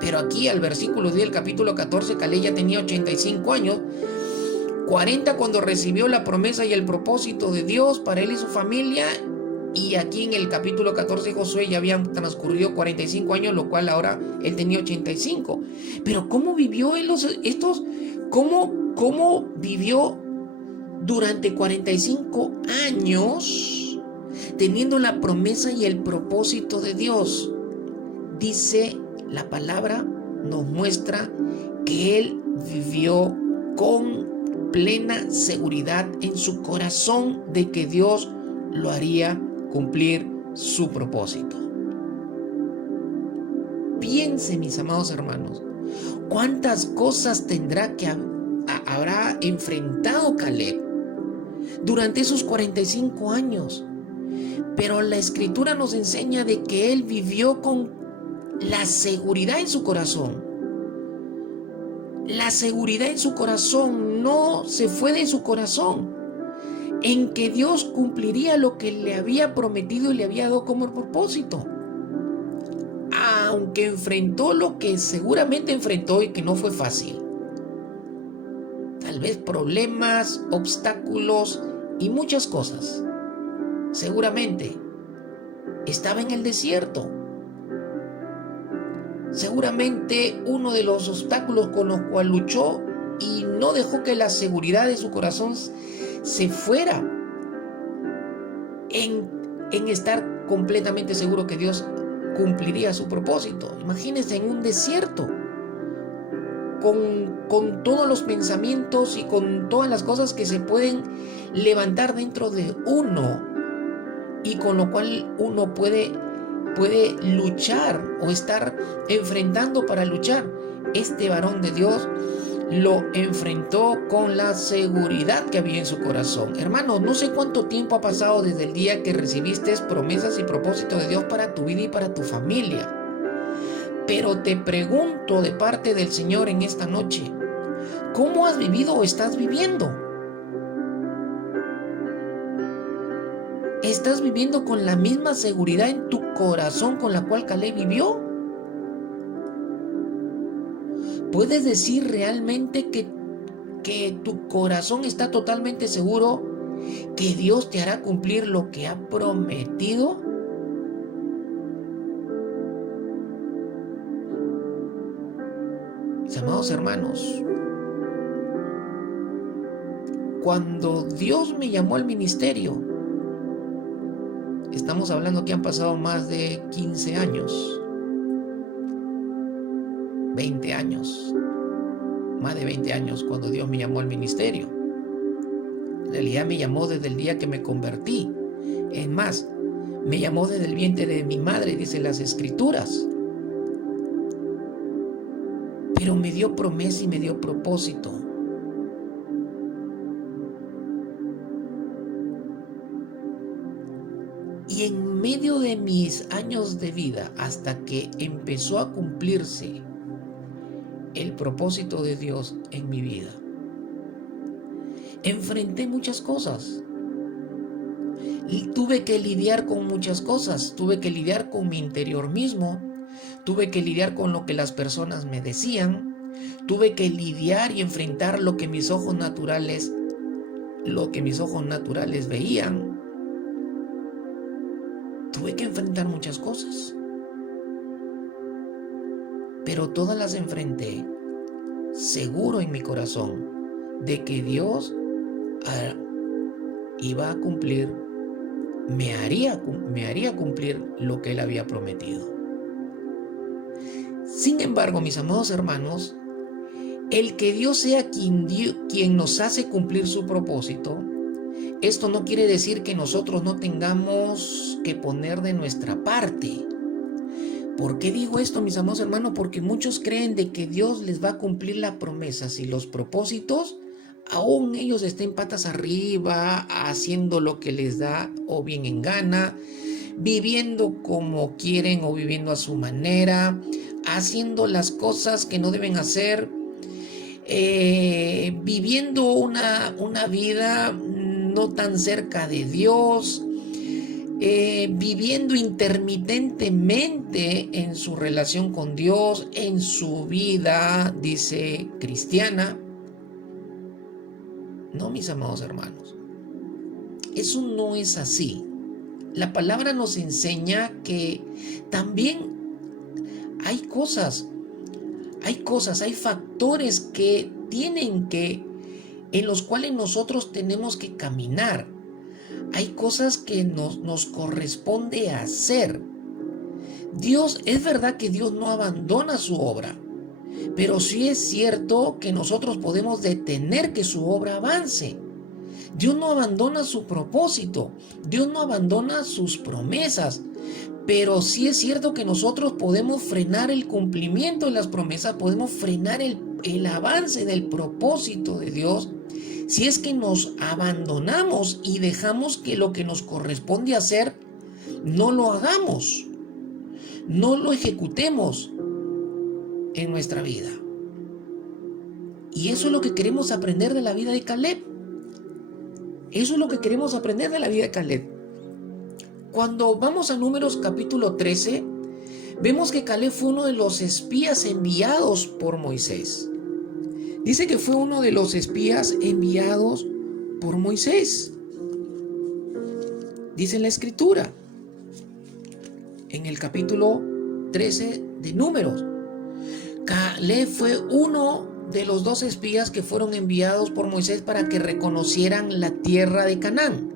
Pero aquí al versículo 10 del capítulo 14, Caleb ya tenía 85 años, 40 cuando recibió la promesa y el propósito de Dios para él y su familia, y aquí en el capítulo 14 de Josué ya habían transcurrido 45 años, lo cual ahora él tenía 85. Pero ¿cómo vivió él cómo vivió durante 45 años teniendo la promesa y el propósito de Dios? Dice la palabra, nos muestra que él vivió con plena seguridad en su corazón de que Dios lo haría cumplir su propósito. Piense, mis amados hermanos, cuántas cosas habrá enfrentado Caleb durante esos 45 años. Pero la Escritura nos enseña de que él vivió con la seguridad en su corazón. La seguridad en su corazón no se fue de su corazón, en que Dios cumpliría lo que le había prometido y le había dado como propósito. Aunque enfrentó lo que seguramente enfrentó y que no fue fácil. Tal vez problemas, obstáculos y muchas cosas. Seguramente estaba en el desierto. Seguramente uno de los obstáculos con los cuales luchó y no dejó que la seguridad de su corazón se fuera en estar completamente seguro que Dios cumpliría su propósito. Imagínense en un desierto con todos los pensamientos y con todas las cosas que se pueden levantar dentro de uno y con lo cual uno puede luchar o estar enfrentando para luchar. este varón de Dios lo enfrentó con la seguridad que había en su corazón. Hermano, no sé cuánto tiempo ha pasado desde el día que recibiste promesas y propósitos de Dios para tu vida y para tu familia. Pero te pregunto de parte del Señor en esta noche, ¿cómo has vivido o estás viviendo? ¿Estás viviendo con la misma seguridad en tu corazón con la cual Caleb vivió? ¿Puedes decir realmente que tu corazón está totalmente seguro que Dios te hará cumplir lo que ha prometido? Mis amados hermanos, cuando Dios me llamó al ministerio, estamos hablando que han pasado más de 15 años, 20 años, más de 20 años cuando Dios me llamó al ministerio. En realidad me llamó desde el día que me convertí. Es más, me llamó desde el vientre de mi madre, dicen las Escrituras. Pero me dio promesa y me dio propósito. Y en medio de mis años de vida, hasta que empezó a cumplirse el propósito de Dios en mi vida, enfrenté muchas cosas. Y tuve que lidiar con muchas cosas. Tuve que lidiar con mi interior mismo. Tuve que lidiar con lo que las personas me decían. Tuve que lidiar y enfrentar lo que mis ojos naturales veían. Tuve que enfrentar muchas cosas. Pero todas las enfrenté seguro en mi corazón de que Dios iba a cumplir, me haría cumplir lo que Él había prometido. Sin embargo, mis amados hermanos, el que Dios sea quien nos hace cumplir su propósito, esto no quiere decir que nosotros no tengamos que poner de nuestra parte. ¿Por qué digo esto, mis amados hermanos? Porque muchos creen de que Dios les va a cumplir las promesas y los propósitos, aún ellos estén patas arriba, haciendo lo que les da o bien en gana, viviendo como quieren o viviendo a su manera, haciendo las cosas que no deben hacer, viviendo una vida no tan cerca de Dios, viviendo intermitentemente en su relación con Dios, en su vida, dice, cristiana. No, mis amados hermanos, eso no es así. La palabra nos enseña que también hay factores que en los cuales nosotros tenemos que caminar. Hay cosas que nos corresponde hacer. Es verdad que Dios no abandona su obra, pero sí es cierto que nosotros podemos detener que su obra avance. Dios no abandona su propósito, Dios no abandona sus promesas, pero sí es cierto que nosotros podemos frenar el cumplimiento de las promesas, podemos frenar el avance del propósito de Dios si es que nos abandonamos y dejamos que lo que nos corresponde hacer no lo hagamos, no lo ejecutemos en nuestra vida. Y eso es lo que queremos aprender de la vida de Caleb. Eso es lo que queremos aprender de la vida de Caleb. Cuando vamos a Números capítulo 13, vemos que Caleb fue uno de los espías enviados por Moisés. Dice que fue uno de los espías enviados por Moisés. Dice la Escritura, en el capítulo 13 de Números, Caleb fue uno de los 2 espías que fueron enviados por Moisés para que reconocieran la tierra de Canaán,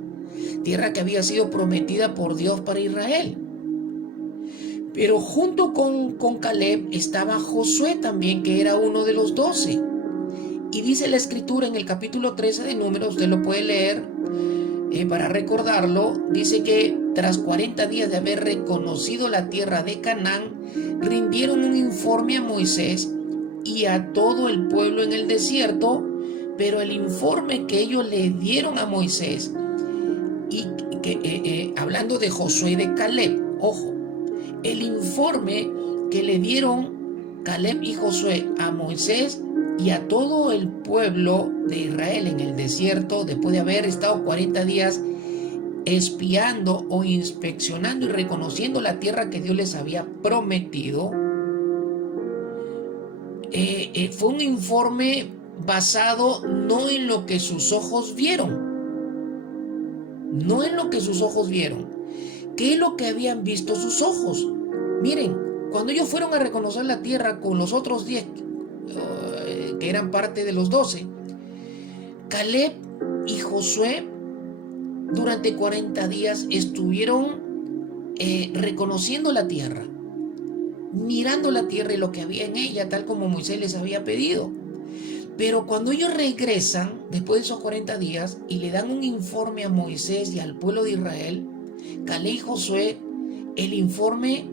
tierra que había sido prometida por Dios para Israel. Pero junto con Caleb estaba Josué también, que era uno de los 12. Y dice la Escritura en el capítulo 13 de Números, usted lo puede leer para recordarlo, dice que tras 40 días de haber reconocido la tierra de Canaán, rindieron un informe a Moisés y a todo el pueblo en el desierto. Pero el informe que ellos le dieron a Moisés, y hablando de Josué y de Caleb, ojo, el informe que le dieron Caleb y Josué a Moisés y a todo el pueblo de Israel en el desierto, después de haber estado 40 días espiando o inspeccionando y reconociendo la tierra que Dios les había prometido, fue un informe basado no en lo que sus ojos vieron, no en lo que sus ojos vieron. ¿Qué es lo que habían visto sus ojos? Miren, cuando ellos fueron a reconocer la tierra con los otros 10, que eran parte de los 12, Caleb y Josué durante 40 días estuvieron reconociendo la tierra, mirando la tierra y lo que había en ella, tal como Moisés les había pedido. Pero cuando ellos regresan, después de esos 40 días, y le dan un informe a Moisés y al pueblo de Israel, Caleb y Josué, el informe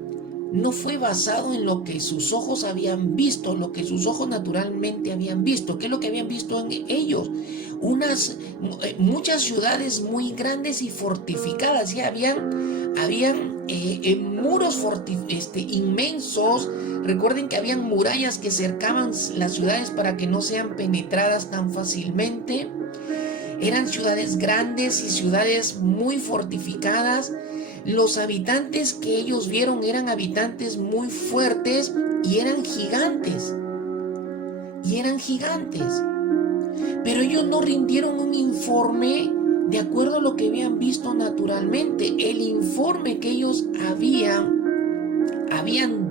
no fue basado en lo que sus ojos habían visto, lo que sus ojos naturalmente habían visto. ¿Qué es lo que habían visto en ellos? Muchas ciudades muy grandes y fortificadas. ¿Sí? Habían muros inmensos. Recuerden que habían murallas que cercaban las ciudades para que no sean penetradas tan fácilmente. Eran ciudades grandes y ciudades muy fortificadas. Los habitantes que ellos vieron eran habitantes muy fuertes y eran gigantes. Pero ellos no rindieron un informe de acuerdo a lo que habían visto naturalmente. El informe que ellos habían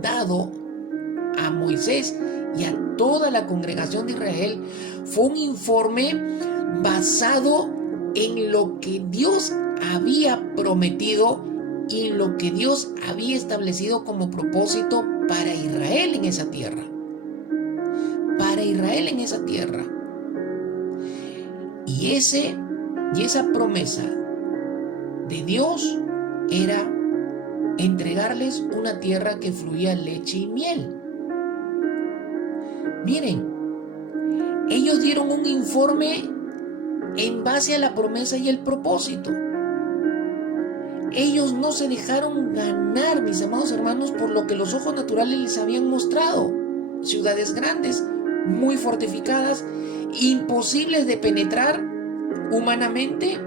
dado a Moisés y a toda la congregación de Israel fue un informe basado en lo que Dios había prometido y lo que Dios había establecido como propósito para Israel en esa tierra. Y esa promesa de Dios era entregarles una tierra que fluía leche y miel. Miren, ellos dieron un informe en base a la promesa y el propósito. Ellos no se dejaron ganar, mis amados hermanos, por lo que los ojos naturales les habían mostrado. Ciudades grandes, muy fortificadas, imposibles de penetrar humanamente,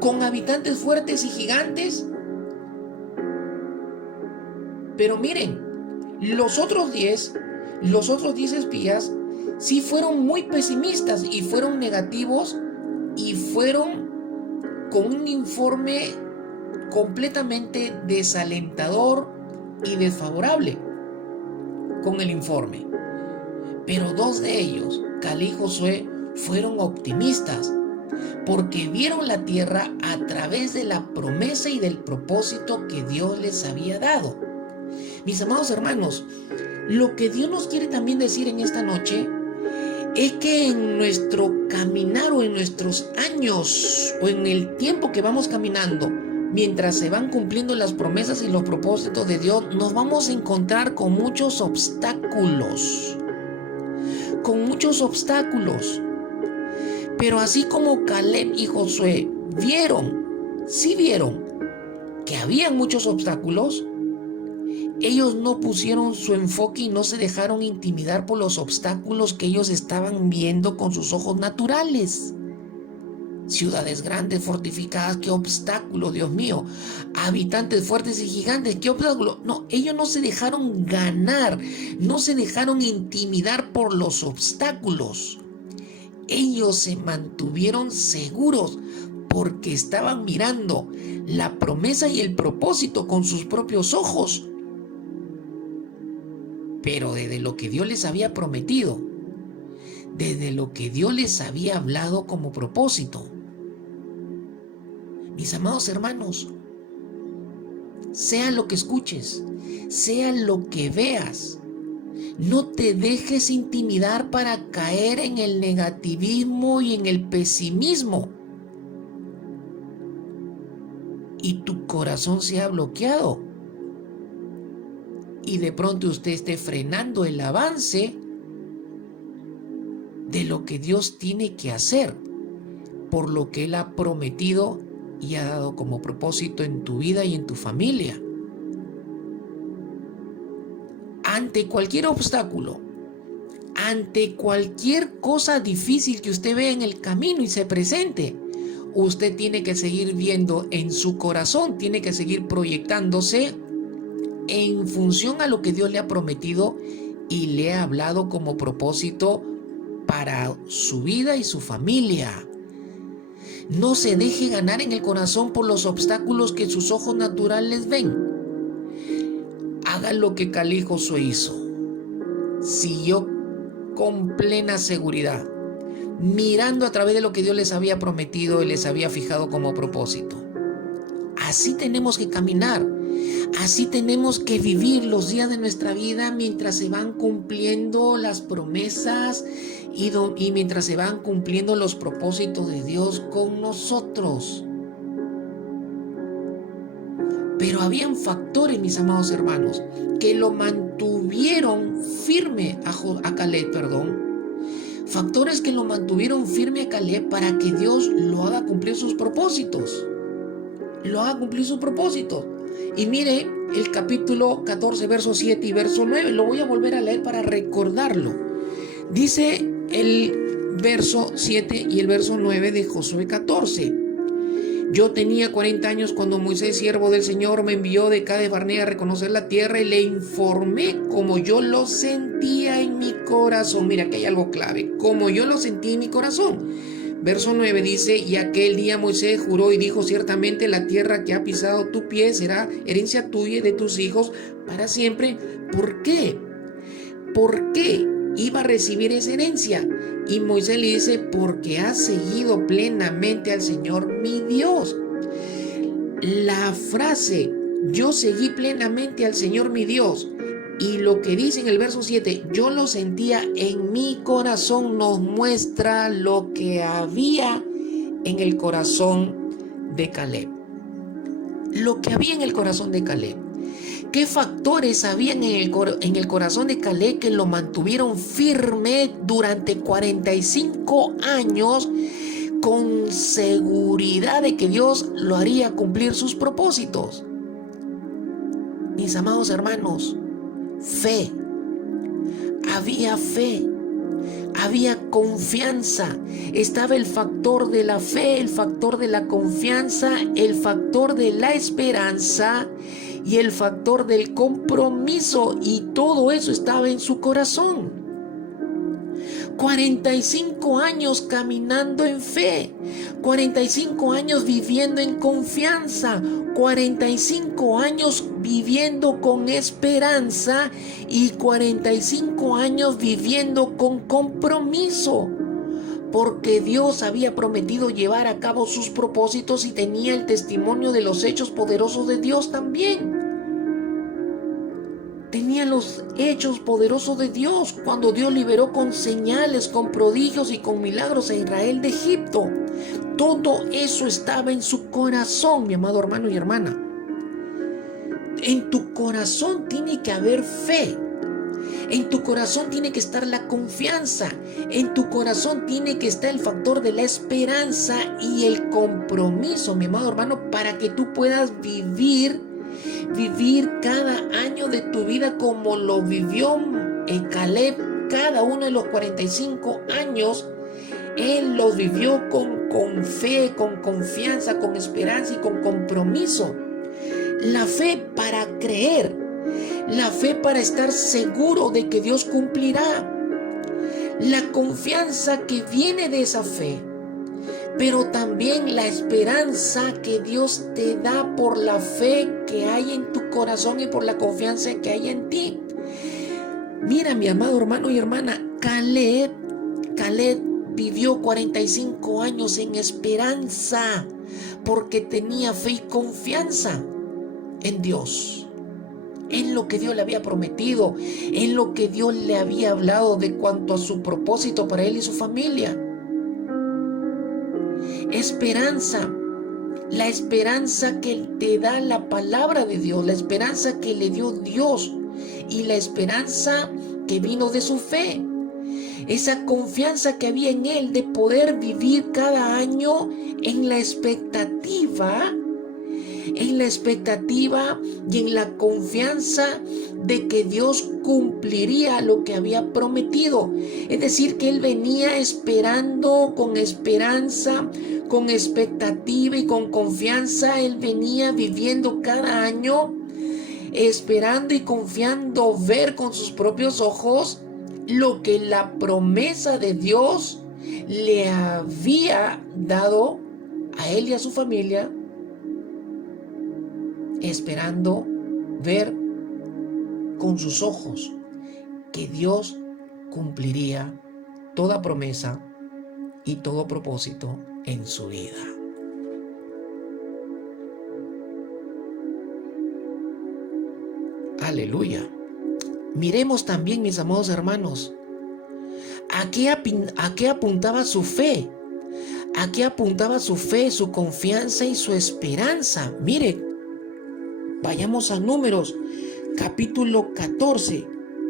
con habitantes fuertes y gigantes. Pero miren, los otros 10 espías sí fueron muy pesimistas y fueron negativos y fueron con un informe completamente desalentador y desfavorable con el informe. Pero 2 de ellos, Caleb y Josué, fueron optimistas porque vieron la tierra a través de la promesa y del propósito que Dios les había dado. Mis amados hermanos, lo que Dios nos quiere también decir en esta noche es que en nuestro caminar o en nuestros años o en el tiempo que vamos caminando, mientras se van cumpliendo las promesas y los propósitos de Dios, nos vamos a encontrar con muchos obstáculos. Pero así como Caleb y Josué vieron que había muchos obstáculos, ellos no pusieron su enfoque y no se dejaron intimidar por los obstáculos que ellos estaban viendo con sus ojos naturales. Ciudades grandes, fortificadas, qué obstáculo, Dios mío. Habitantes fuertes y gigantes, qué obstáculo. No, ellos no se dejaron ganar, no se dejaron intimidar por los obstáculos. Ellos se mantuvieron seguros porque estaban mirando la promesa y el propósito con sus propios ojos. Pero desde lo que Dios les había prometido, desde lo que Dios les había hablado como propósito. Mis amados hermanos, sea lo que escuches, sea lo que veas, no te dejes intimidar para caer en el negativismo y en el pesimismo. Y tu corazón se ha bloqueado. Y de pronto usted esté frenando el avance de lo que Dios tiene que hacer, por lo que Él ha prometido y ha dado como propósito en tu vida y en tu familia. Ante cualquier obstáculo, ante cualquier cosa difícil que usted vea en el camino y se presente, usted tiene que seguir viendo en su corazón, tiene que seguir proyectándose en función a lo que Dios le ha prometido y le ha hablado como propósito para su vida y su familia. No se deje ganar en el corazón por los obstáculos que sus ojos naturales ven. Haga lo que Caleb y Josué hizo. Siguió con plena seguridad, mirando a través de lo que Dios les había prometido y les había fijado como propósito. Así tenemos que caminar, así tenemos que vivir los días de nuestra vida mientras se van cumpliendo las promesas y mientras se van cumpliendo los propósitos de Dios con nosotros. Pero habían factores, mis amados hermanos, que lo mantuvieron firme a Caleb, Factores que lo mantuvieron firme a Caleb para que Dios lo haga cumplir sus propósitos. Y mire el capítulo 14, verso 7 y verso 9. Lo voy a volver a leer para recordarlo. Dice el verso 7 y el verso 9 de Josué 14. Yo tenía 40 años cuando Moisés, siervo del Señor, me envió de Cades Barnea a reconocer la tierra y le informé como yo lo sentía en mi corazón. Mira, que hay algo clave. Como yo lo sentí en mi corazón. Verso 9 dice, y aquel día Moisés juró y dijo, ciertamente la tierra que ha pisado tu pie será herencia tuya y de tus hijos para siempre. ¿Por qué? ¿Por qué iba a recibir esa herencia? Y Moisés le dice, porque has seguido plenamente al Señor mi Dios. La frase, yo seguí plenamente al Señor mi Dios, y lo que dice en el verso 7, yo lo sentía en mi corazón, nos muestra lo que había en el corazón de Caleb. Lo que había en el corazón de Caleb. ¿Qué factores habían en el corazón de Caleb que lo mantuvieron firme durante 45 años con seguridad de que Dios lo haría cumplir sus propósitos? Mis amados hermanos, fe. Había fe. Había confianza. Estaba el factor de la fe, el factor de la confianza, el factor de la esperanza y el factor del compromiso, y todo eso estaba en su corazón. 45 años caminando en fe, 45 años viviendo en confianza, 45 años viviendo con esperanza y 45 años viviendo con compromiso, porque Dios había prometido llevar a cabo sus propósitos y tenía el testimonio de los hechos poderosos de Dios también. Tenía los hechos poderosos de Dios cuando Dios liberó con señales, con prodigios y con milagros a Israel de Egipto. Todo eso estaba en su corazón, mi amado hermano y hermana. En tu corazón tiene que haber fe. En tu corazón tiene que estar la confianza. En tu corazón tiene que estar el factor de la esperanza y el compromiso, mi amado hermano, para que tú puedas vivir cada año de tu vida como lo vivió Caleb. Cada uno de los 45 años él los vivió con fe, con confianza, con esperanza y con compromiso. La fe para creer, la fe para estar seguro de que Dios cumplirá, la confianza que viene de esa fe, pero también la esperanza que Dios te da por la fe que hay en tu corazón y por la confianza que hay en ti. Mira, mi amado hermano y hermana, Caleb vivió 45 años en esperanza porque tenía fe y confianza en Dios, en lo que Dios le había prometido, en lo que Dios le había hablado de cuanto a su propósito para él y su familia. Esperanza, la esperanza que te da la palabra de Dios, la esperanza que le dio Dios y la esperanza que vino de su fe. esa confianza que había en él de poder vivir cada año en la expectativa y en la confianza de que Dios cumpliría lo que había prometido. Es decir, que él venía esperando con esperanza, con expectativa y con confianza. Él venía viviendo cada año, esperando y confiando ver con sus propios ojos lo que la promesa de Dios le había dado a él y a su familia, esperando ver con sus ojos que Dios cumpliría toda promesa y todo propósito en su vida. Aleluya. Miremos también, mis amados hermanos, ¿a qué apuntaba su fe? ¿A qué apuntaba su fe, su confianza y su esperanza? Mire, vayamos a Números, capítulo 14,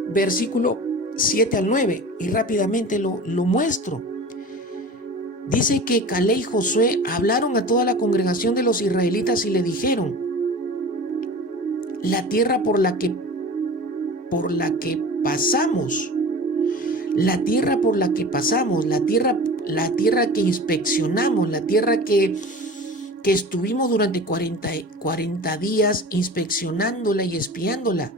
versículo 7 al 9, y rápidamente lo muestro. Dice que Caleb y Josué hablaron a toda la congregación de los israelitas y le dijeron: la tierra por la que pasamos, la tierra que inspeccionamos, la tierra que estuvimos durante 40 días inspeccionándola y espiándola,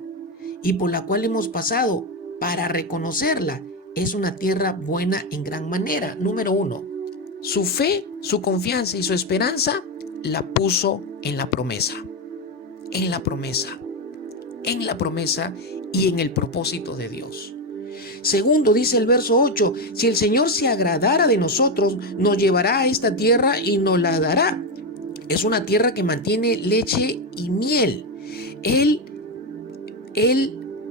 y por la cual hemos pasado para reconocerla, es una tierra buena en gran manera. Número 1, su fe, su confianza y su esperanza la puso en la promesa y en el propósito de Dios. Segundo, dice el verso 8, si el Señor se agradara de nosotros, nos llevará a esta tierra y nos la dará. Es una tierra que mantiene leche y miel. Él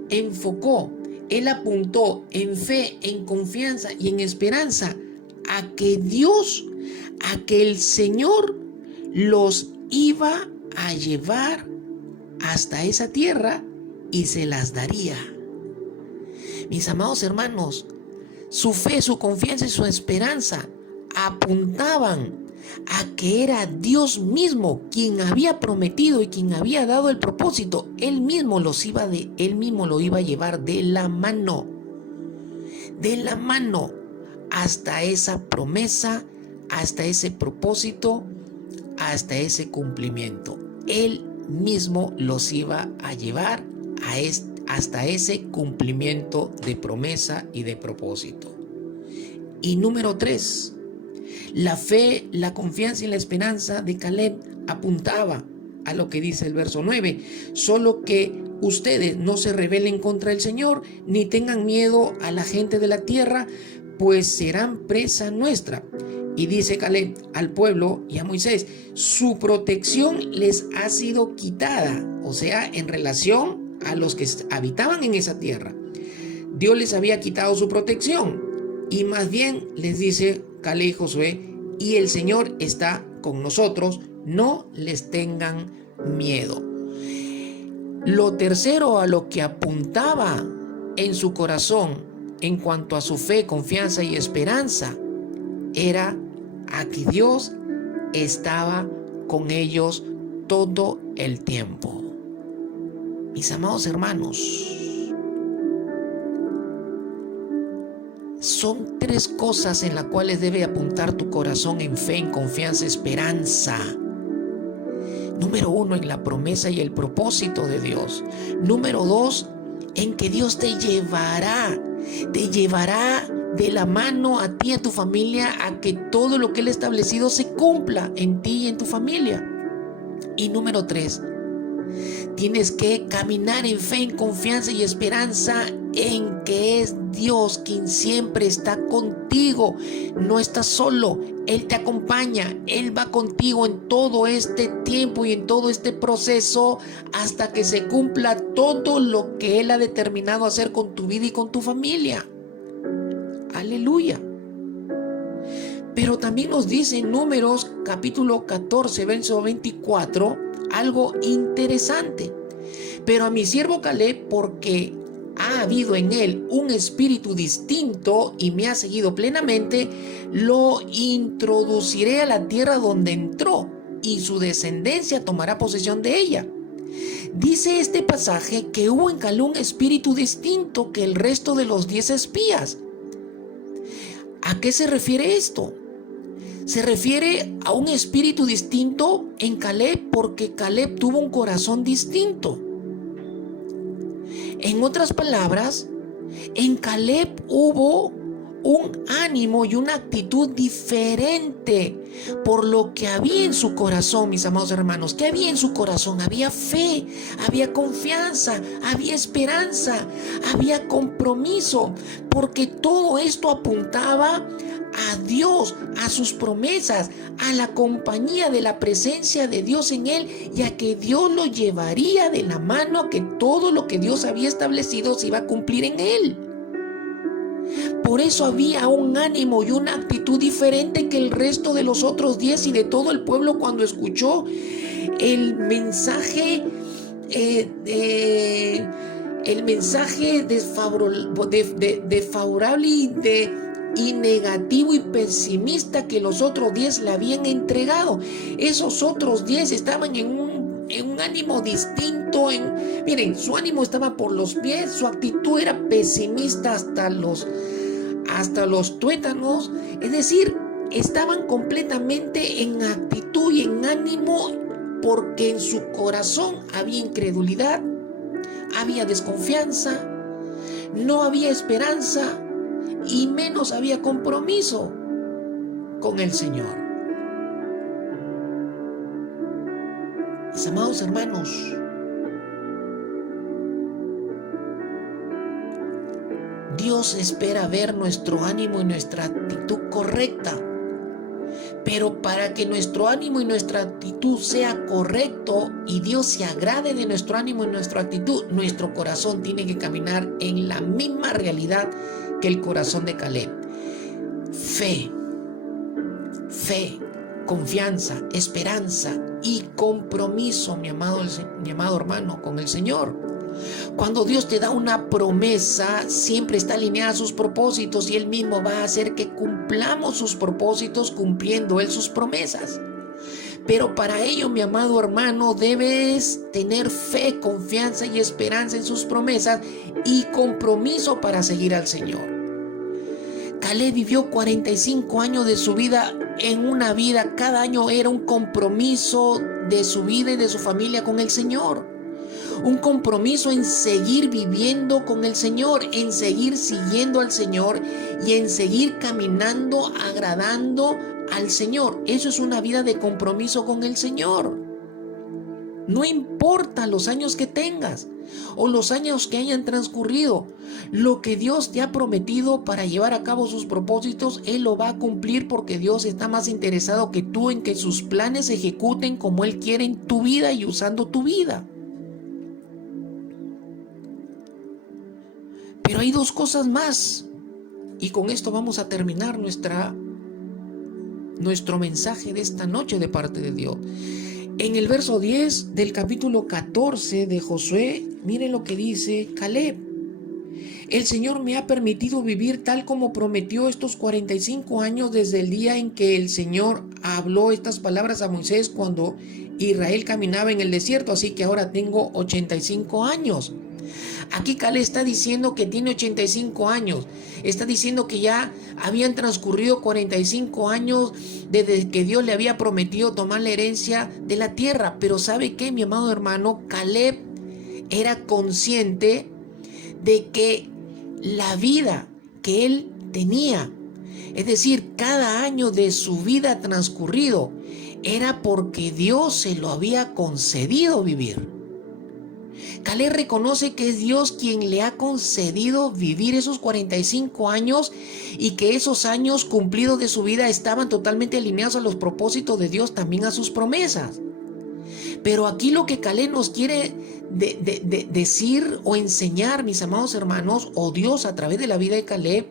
enfocó, él apuntó en fe, en confianza y en esperanza a que el Señor los iba a llevar hasta esa tierra y se las daría. Mis amados hermanos, su fe, su confianza y su esperanza apuntaban a que era Dios mismo quien había prometido y quien había dado el propósito. Él mismo lo iba a llevar de la mano hasta esa promesa, hasta ese propósito, hasta ese cumplimiento. Él mismo los iba a llevar hasta ese cumplimiento de promesa y de propósito. Y número 3, la fe, la confianza y la esperanza de Caleb apuntaba a lo que dice el verso 9: solo que ustedes no se rebelen contra el Señor, ni tengan miedo a la gente de la tierra, pues serán presa nuestra. Y dice Caleb al pueblo y a Moisés: su protección les ha sido quitada. O sea, en relación a los que habitaban en esa tierra, Dios les había quitado su protección. Y más bien les dice Caleb y Josué: y el Señor está con nosotros, no les tengan miedo. Lo tercero a lo que apuntaba en su corazón en cuanto a su fe, confianza y esperanza era a que Dios estaba con ellos todo el tiempo. Mis amados hermanos, son 3 cosas en las cuales debe apuntar tu corazón en fe, en confianza, esperanza. Número 1, en la promesa y el propósito de Dios. Número 2, en que Dios te llevará de la mano a ti y a tu familia a que todo lo que Él ha establecido se cumpla en ti y en tu familia. Y número 3, tienes que caminar en fe, en confianza y esperanza en que es Dios quien siempre está contigo. No estás solo, Él te acompaña, Él va contigo en todo este tiempo y en todo este proceso hasta que se cumpla todo lo que Él ha determinado hacer con tu vida y con tu familia. Aleluya. Pero también nos dice en Números capítulo 14, verso 24, algo interesante. Pero a mi siervo Caleb, porque ha ha habido en él un espíritu distinto y me ha seguido plenamente, lo introduciré a la tierra donde entró y su descendencia tomará posesión de ella. Dice este pasaje que hubo en Caleb un espíritu distinto que el resto de los 10 espías. ¿A qué se refiere esto? Se refiere a un espíritu distinto en Caleb porque Caleb tuvo un corazón distinto. En otras palabras, en Caleb hubo un ánimo y una actitud diferente por lo que había en su corazón, mis amados hermanos. ¿Qué había en su corazón? Había fe, había confianza, había esperanza, había compromiso, porque todo esto apuntaba a Dios, a sus promesas, a la compañía de la presencia de Dios en él, y a que Dios lo llevaría de la mano, a que todo lo que Dios había establecido se iba a cumplir en él. Por eso había un ánimo y una actitud diferente que el resto de los otros 10 y de todo el pueblo cuando escuchó el mensaje desfavorable y negativo y pesimista que los otros 10 le habían entregado. Esos otros 10 estaban en un ánimo distinto. Miren, su ánimo estaba por los pies, su actitud era pesimista hasta los tuétanos. Es decir, estaban completamente en actitud y en ánimo porque en su corazón había incredulidad, había desconfianza, no había esperanza y menos había compromiso con el Señor. Mis amados hermanos, Dios espera ver nuestro ánimo y nuestra actitud correcta. Pero para que nuestro ánimo y nuestra actitud sea correcto y Dios se agrade de nuestro ánimo y nuestra actitud, nuestro corazón tiene que caminar en la misma realidad que el corazón de Caleb. Fe, confianza, esperanza y compromiso, mi amado hermano, con el Señor. Cuando Dios te da una promesa, siempre está alineada a sus propósitos y Él mismo va a hacer que cumplamos sus propósitos cumpliendo Él sus promesas. Pero para ello, mi amado hermano, debes tener fe, confianza y esperanza en sus promesas y compromiso para seguir al Señor. Caleb vivió 45 años de su vida en una vida. Cada año era un compromiso de su vida y de su familia con el Señor. Un compromiso en seguir viviendo con el Señor, en seguir siguiendo al Señor y en seguir caminando, agradando al Señor. Eso es una vida de compromiso con el Señor. No importa los años que tengas o los años que hayan transcurrido, lo que Dios te ha prometido para llevar a cabo sus propósitos, Él lo va a cumplir porque Dios está más interesado que tú en que sus planes se ejecuten como Él quiere en tu vida y usando tu vida. Pero hay dos cosas más, y con esto vamos a terminar nuestro mensaje de esta noche de parte de Dios. En el verso 10 del capítulo 14 de Josué, miren lo que dice Caleb. El Señor me ha permitido vivir tal como prometió estos 45 años desde el día en que el Señor habló estas palabras a Moisés cuando Israel caminaba en el desierto, así que ahora tengo 85 años. Aquí Caleb está diciendo que tiene 85 años. Está diciendo que ya habían transcurrido 45 años desde que Dios le había prometido tomar la herencia de la tierra. Pero ¿sabe qué, mi amado hermano? Caleb era consciente de que la vida que él tenía, es decir, cada año de su vida transcurrido, era porque Dios se lo había concedido vivir. Caleb reconoce que es Dios quien le ha concedido vivir esos 45 años y que esos años cumplidos de su vida estaban totalmente alineados a los propósitos de Dios, también a sus promesas. Pero aquí lo que Caleb nos quiere decir o enseñar, mis amados hermanos, o Dios a través de la vida de Caleb,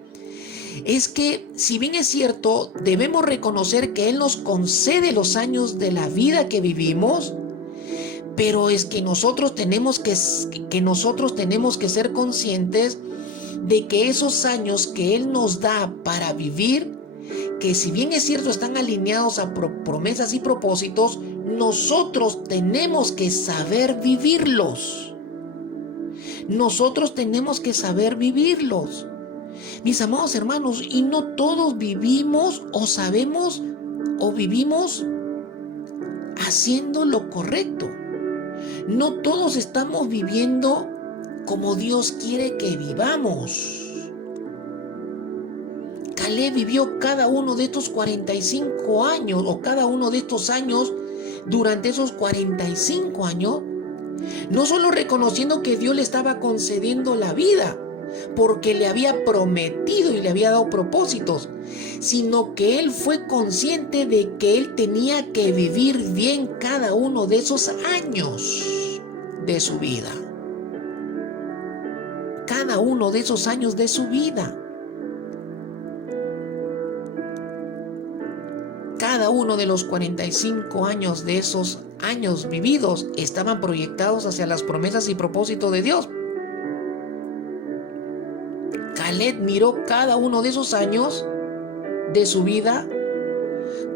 es que si bien es cierto, debemos reconocer que Él nos concede los años de la vida que vivimos, Pero es que nosotros tenemos que ser conscientes de que esos años que Él nos da para vivir, que si bien es cierto están alineados a promesas y propósitos, nosotros tenemos que saber vivirlos. Nosotros tenemos que saber vivirlos. Mis amados hermanos, y no todos vivimos o sabemos o vivimos haciendo lo correcto. No todos estamos viviendo como Dios quiere que vivamos. Caleb vivió cada uno de estos 45 años o cada uno de estos años durante esos 45 años, no solo reconociendo que Dios le estaba concediendo la vida porque le había prometido y le había dado propósitos, sino que él fue consciente de que él tenía que vivir bien cada uno de esos años de su vida. Cada uno de esos años de su vida. Cada uno de los 45 años de esos años vividos estaban proyectados hacia las promesas y propósitos de Dios. Caleb miró cada uno de esos años de su vida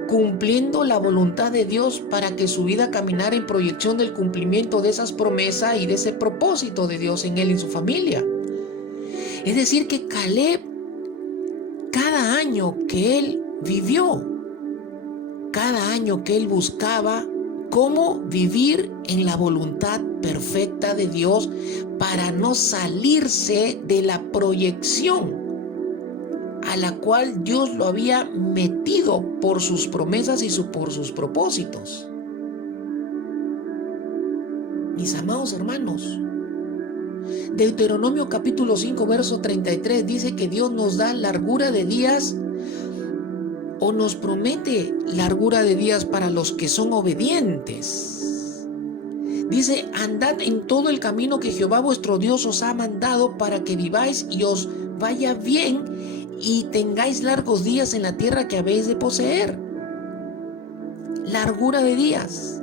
cumpliendo la voluntad de Dios para que su vida caminara en proyección del cumplimiento de esas promesas y de ese propósito de Dios en él y en su familia. Es decir, que Caleb, cada año que él vivió, cada año que él buscaba cómo vivir en la voluntad perfecta de Dios para no salirse de la proyección a la cual Dios lo había metido por sus promesas y por sus propósitos. Mis amados hermanos, Deuteronomio capítulo 5 verso 33 dice que Dios nos da largura de días o nos promete largura de días para los que son obedientes. Dice, andad en todo el camino que Jehová vuestro Dios os ha mandado para que viváis y os vaya bien y tengáis largos días en la tierra que habéis de poseer. Largura de días,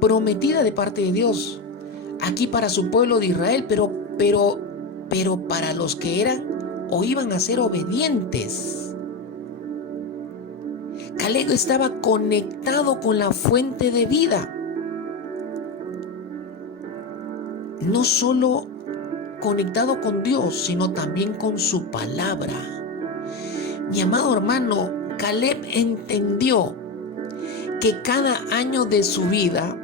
prometida de parte de Dios, aquí para su pueblo de Israel, pero para los que eran o iban a ser obedientes. Caleb estaba conectado con la fuente de vida. No solo conectado con Dios, sino también con su palabra. Mi amado hermano, Caleb entendió que cada año de su vida,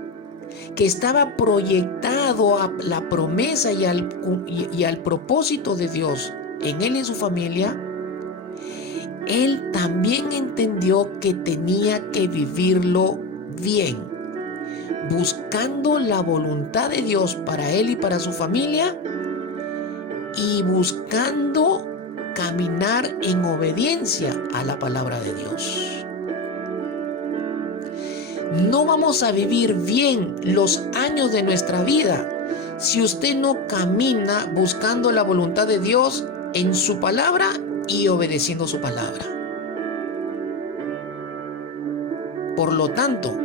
que estaba proyectado a la promesa y al propósito de Dios en él y en su familia, él también entendió que tenía que vivirlo bien, buscando la voluntad de Dios para él y para su familia y buscando caminar en obediencia a la palabra de Dios. No vamos a vivir bien los años de nuestra vida si usted no camina buscando la voluntad de Dios en su palabra y obedeciendo su palabra. Por lo tanto,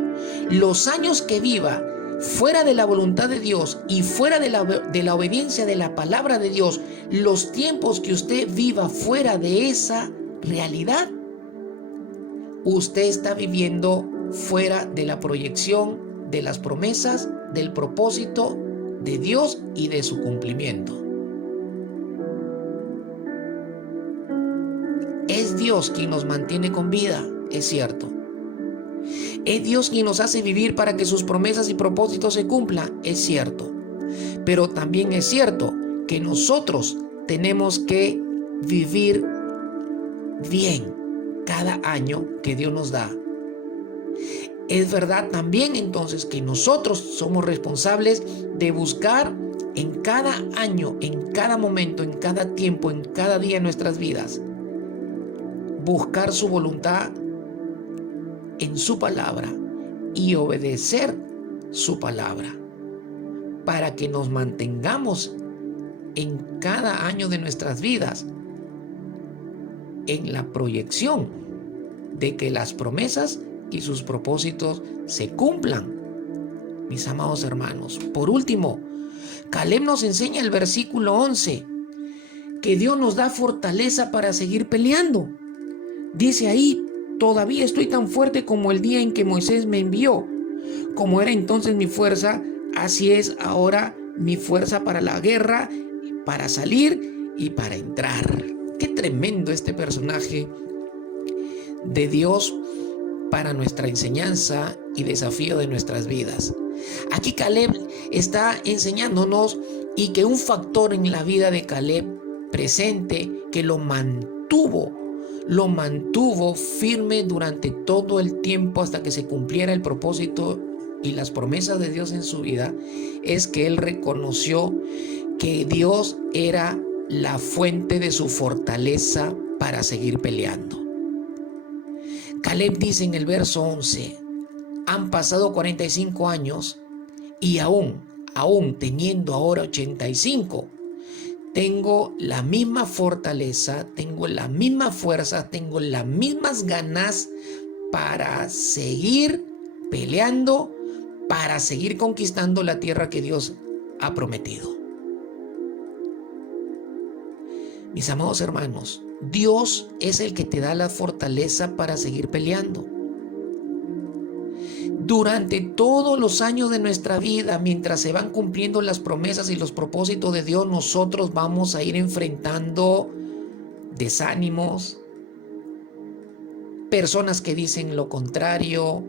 los años que viva fuera de la voluntad de Dios y fuera de la obediencia de la palabra de Dios, los tiempos que usted viva fuera de esa realidad, usted está viviendo fuera de la proyección de las promesas, del propósito de Dios y de su cumplimiento. Es Dios quien nos mantiene con vida, es cierto. Es Dios quien nos hace vivir para que sus promesas y propósitos se cumplan, es cierto. Pero también es cierto que nosotros tenemos que vivir bien cada año que Dios nos da. Es verdad también entonces que nosotros somos responsables de buscar en cada año, en cada momento, en cada tiempo, en cada día de nuestras vidas, buscar su voluntad en su palabra y obedecer su palabra para que nos mantengamos en cada año de nuestras vidas en la proyección de que las promesas y sus propósitos se cumplan mis amados hermanos. Por último, Caleb nos enseña el versículo 11, que Dios nos da fortaleza para seguir peleando. Dice ahí: todavía estoy tan fuerte como el día en que Moisés me envió. Como era entonces mi fuerza, así es ahora mi fuerza para la guerra, para salir y para entrar. Qué tremendo este personaje de Dios para nuestra enseñanza y desafío de nuestras vidas. Aquí Caleb está enseñándonos y que un factor en la vida de Caleb presente que lo mantuvo firme durante todo el tiempo hasta que se cumpliera el propósito y las promesas de Dios en su vida, es que él reconoció que Dios era la fuente de su fortaleza para seguir peleando. Caleb dice en el verso 11: han pasado 45 años y aún teniendo ahora 85, tengo la misma fortaleza, tengo la misma fuerza, tengo las mismas ganas para seguir peleando, para seguir conquistando la tierra que Dios ha prometido. Mis amados hermanos, Dios es el que te da la fortaleza para seguir peleando. Durante todos los años de nuestra vida, mientras se van cumpliendo las promesas y los propósitos de Dios, nosotros vamos a ir enfrentando desánimos, personas que dicen lo contrario,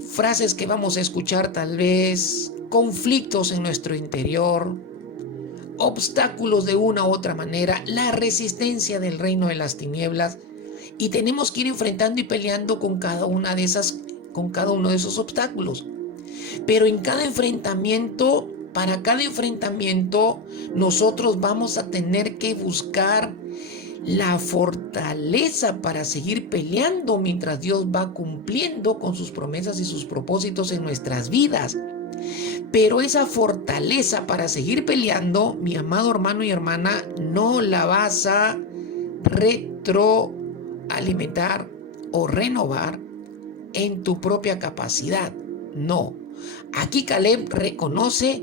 frases que vamos a escuchar tal vez, conflictos en nuestro interior, obstáculos de una u otra manera, la resistencia del reino de las tinieblas, y tenemos que ir enfrentando y peleando con cada uno de esos obstáculos. Pero en cada enfrentamiento, para cada enfrentamiento, nosotros vamos a tener que buscar la fortaleza para seguir peleando mientras Dios va cumpliendo con sus promesas y sus propósitos en nuestras vidas. Pero esa fortaleza para seguir peleando, mi amado hermano y hermana, no la vas a retroalimentar o renovar en tu propia capacidad. No. Aquí Caleb reconoce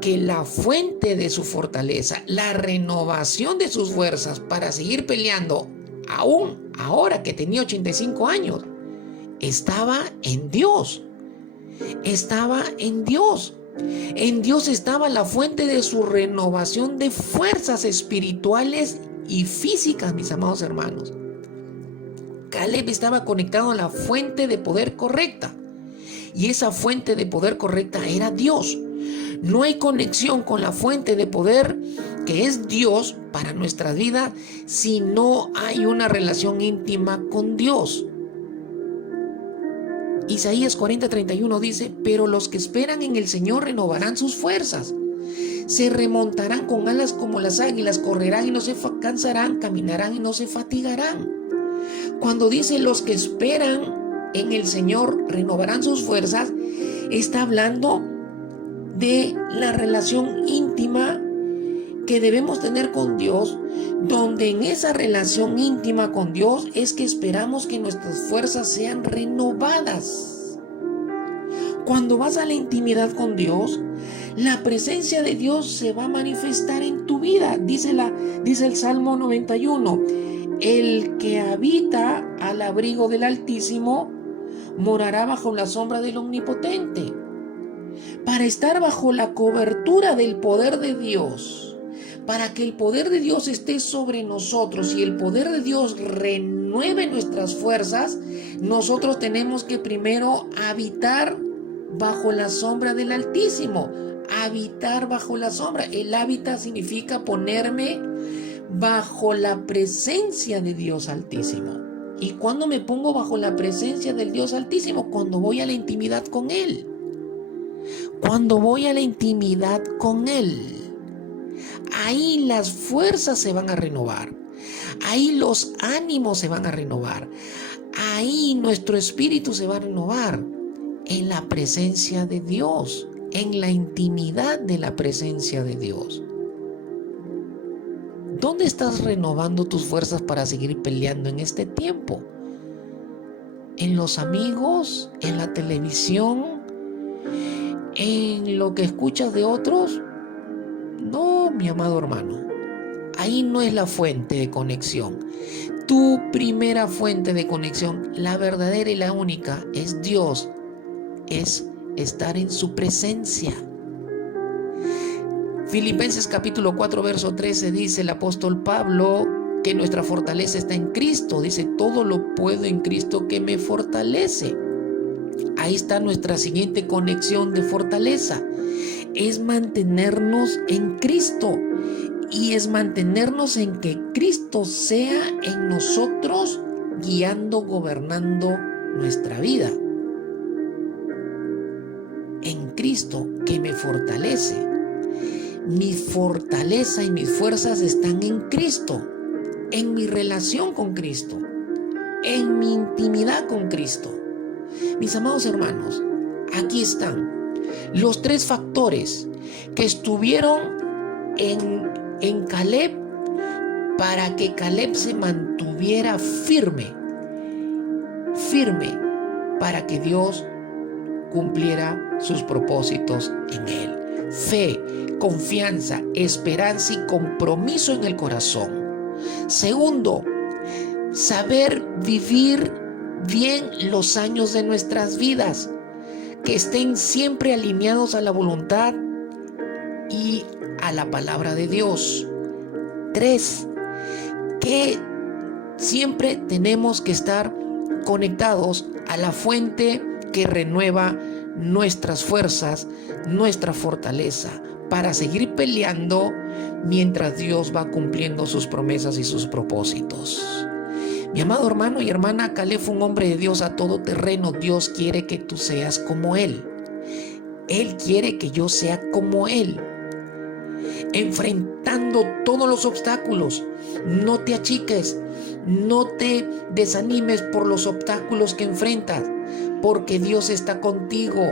que la fuente de su fortaleza, la renovación de sus fuerzas para seguir peleando, aún ahora que tenía 85 años, estaba en Dios. Estaba en Dios. En Dios estaba la fuente de su renovación de fuerzas espirituales y físicas, mis amados hermanos. Caleb estaba conectado a la fuente de poder correcta. Y esa fuente de poder correcta era Dios. No hay conexión con la fuente de poder que es Dios para nuestra vida si no hay una relación íntima con Dios. Isaías 40:31 dice: pero los que esperan en el Señor renovarán sus fuerzas. Se remontarán con alas como las águilas, correrán y no se cansarán, caminarán y no se fatigarán. Cuando dice los que esperan en el Señor renovarán sus fuerzas, está hablando de la relación íntima que debemos tener con Dios, donde en esa relación íntima con Dios es que esperamos que nuestras fuerzas sean renovadas. Cuando vas a la intimidad con Dios, la presencia de Dios se va a manifestar en tu vida. Dice el Salmo 91, el que habita al abrigo del Altísimo morará bajo la sombra del Omnipotente. Para estar bajo la cobertura del poder de Dios, para que el poder de Dios esté sobre nosotros y el poder de Dios renueve nuestras fuerzas, nosotros tenemos que primero habitar bajo la sombra del Altísimo. Habitar bajo la sombra. El hábitat significa ponerme bajo la presencia de Dios Altísimo. ¿Y cuándo me pongo bajo la presencia del Dios Altísimo? Cuando voy a la intimidad con Él. Cuando voy a la intimidad con Él. Ahí las fuerzas se van a renovar. Ahí los ánimos se van a renovar. Ahí nuestro espíritu se va a renovar. En la presencia de Dios. En la intimidad de la presencia de Dios. ¿Dónde estás renovando tus fuerzas para seguir peleando en este tiempo? ¿En los amigos? ¿En la televisión? en lo que escuchas de otros? No, mi amado hermano. Ahí no es la fuente de conexión. Tu primera fuente de conexión, la verdadera y la única, es Dios. Es estar en su presencia. Filipenses capítulo 4, verso 13 dice el apóstol Pablo que nuestra fortaleza está en Cristo. Dice, todo lo puedo en Cristo que me fortalece. Ahí está nuestra siguiente conexión de fortaleza. Es mantenernos en Cristo. Y es mantenernos en que Cristo sea en nosotros, guiando, gobernando nuestra vida. En Cristo que me fortalece. Mi fortaleza y mis fuerzas están en Cristo, en mi relación con Cristo, en mi intimidad con Cristo. Mis amados hermanos, aquí están los tres factores que estuvieron en Caleb para que Caleb se mantuviera firme para que Dios cumpliera sus propósitos en él. Fe, confianza, esperanza y compromiso en el corazón. Segundo, saber vivir bien los años de nuestras vidas, que estén siempre alineados a la voluntad y a la palabra de Dios. 3, que siempre tenemos que estar conectados a la fuente que renueva nuestras fuerzas, nuestra fortaleza, para seguir peleando mientras Dios va cumpliendo sus promesas y sus propósitos. Mi amado hermano y hermana, Caleb fue un hombre de Dios a todo terreno. Dios quiere que tú seas como Él. Él quiere que yo sea como Él. Enfrentando todos los obstáculos, no te achiques, no te desanimes por los obstáculos que enfrentas, porque Dios está contigo.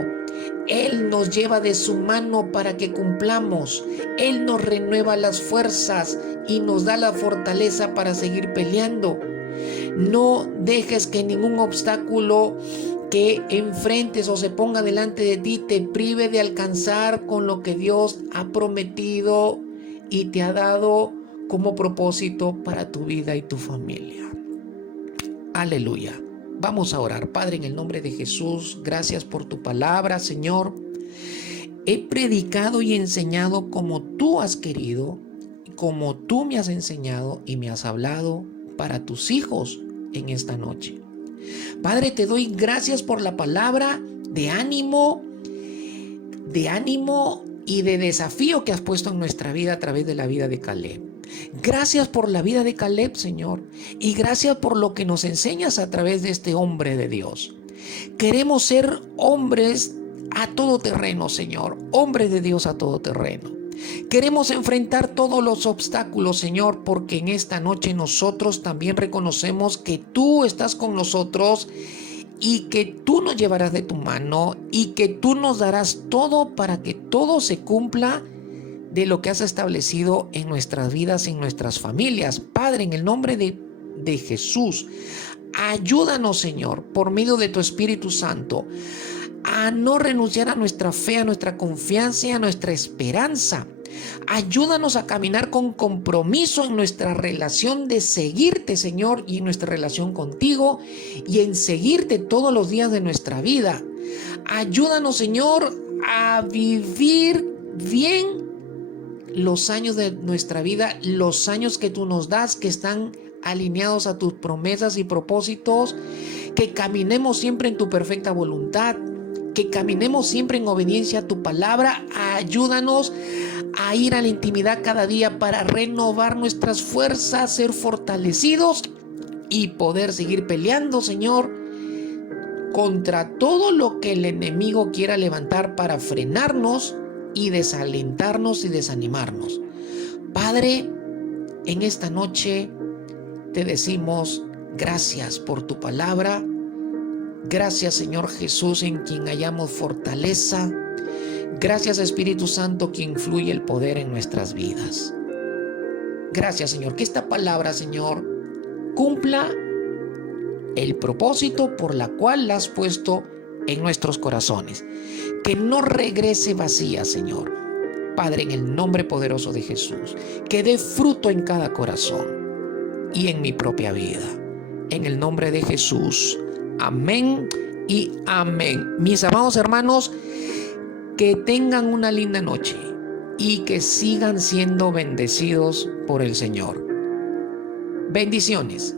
Él nos lleva de su mano para que cumplamos. Él nos renueva las fuerzas y nos da la fortaleza para seguir peleando. No dejes que ningún obstáculo que enfrentes o se ponga delante de ti te prive de alcanzar con lo que Dios ha prometido y te ha dado como propósito para tu vida y tu familia. Aleluya. Vamos a orar. Padre, en el nombre de Jesús, gracias por tu palabra, Señor. He predicado y enseñado como tú has querido, como tú me has enseñado y me has hablado para tus hijos en esta noche. Padre, te doy gracias por la palabra de ánimo y de desafío que has puesto en nuestra vida a través de la vida de Caleb. Gracias por la vida de Caleb, Señor, y gracias por lo que nos enseñas a través de este hombre de Dios. Queremos ser hombres a todo terreno, Señor, hombres de Dios a todo terreno. Queremos enfrentar todos los obstáculos, Señor, porque en esta noche nosotros también reconocemos que tú estás con nosotros y que tú nos llevarás de tu mano y que tú nos darás todo para que todo se cumpla de lo que has establecido en nuestras vidas, en nuestras familias. Padre, en el nombre de Jesús, ayúdanos, Señor, por medio de tu Espíritu Santo, a no renunciar a nuestra fe, a nuestra confianza y a nuestra esperanza. Ayúdanos a caminar con compromiso en nuestra relación de seguirte, Señor, y en nuestra relación contigo, y en seguirte todos los días de nuestra vida. Ayúdanos, Señor, a vivir bien los años de nuestra vida, los años que tú nos das, que están alineados a tus promesas y propósitos, que caminemos siempre en tu perfecta voluntad, que caminemos siempre en obediencia a tu palabra. Ayúdanos a ir a la intimidad cada día para renovar nuestras fuerzas, ser fortalecidos y poder seguir peleando, Señor, contra todo lo que el enemigo quiera levantar para frenarnos y desalentarnos y desanimarnos. Padre, en esta noche te decimos gracias por tu palabra. Gracias, Señor Jesús, en quien hallamos fortaleza. Gracias, Espíritu Santo, que influye el poder en nuestras vidas. Gracias, Señor, que esta palabra, Señor, cumpla el propósito por la cual la has puesto en nuestros corazones. Que no regrese vacía, Señor. Padre, en el nombre poderoso de Jesús, que dé fruto en cada corazón y en mi propia vida. En el nombre de Jesús. Amén y amén. Mis amados hermanos, que tengan una linda noche y que sigan siendo bendecidos por el Señor. Bendiciones.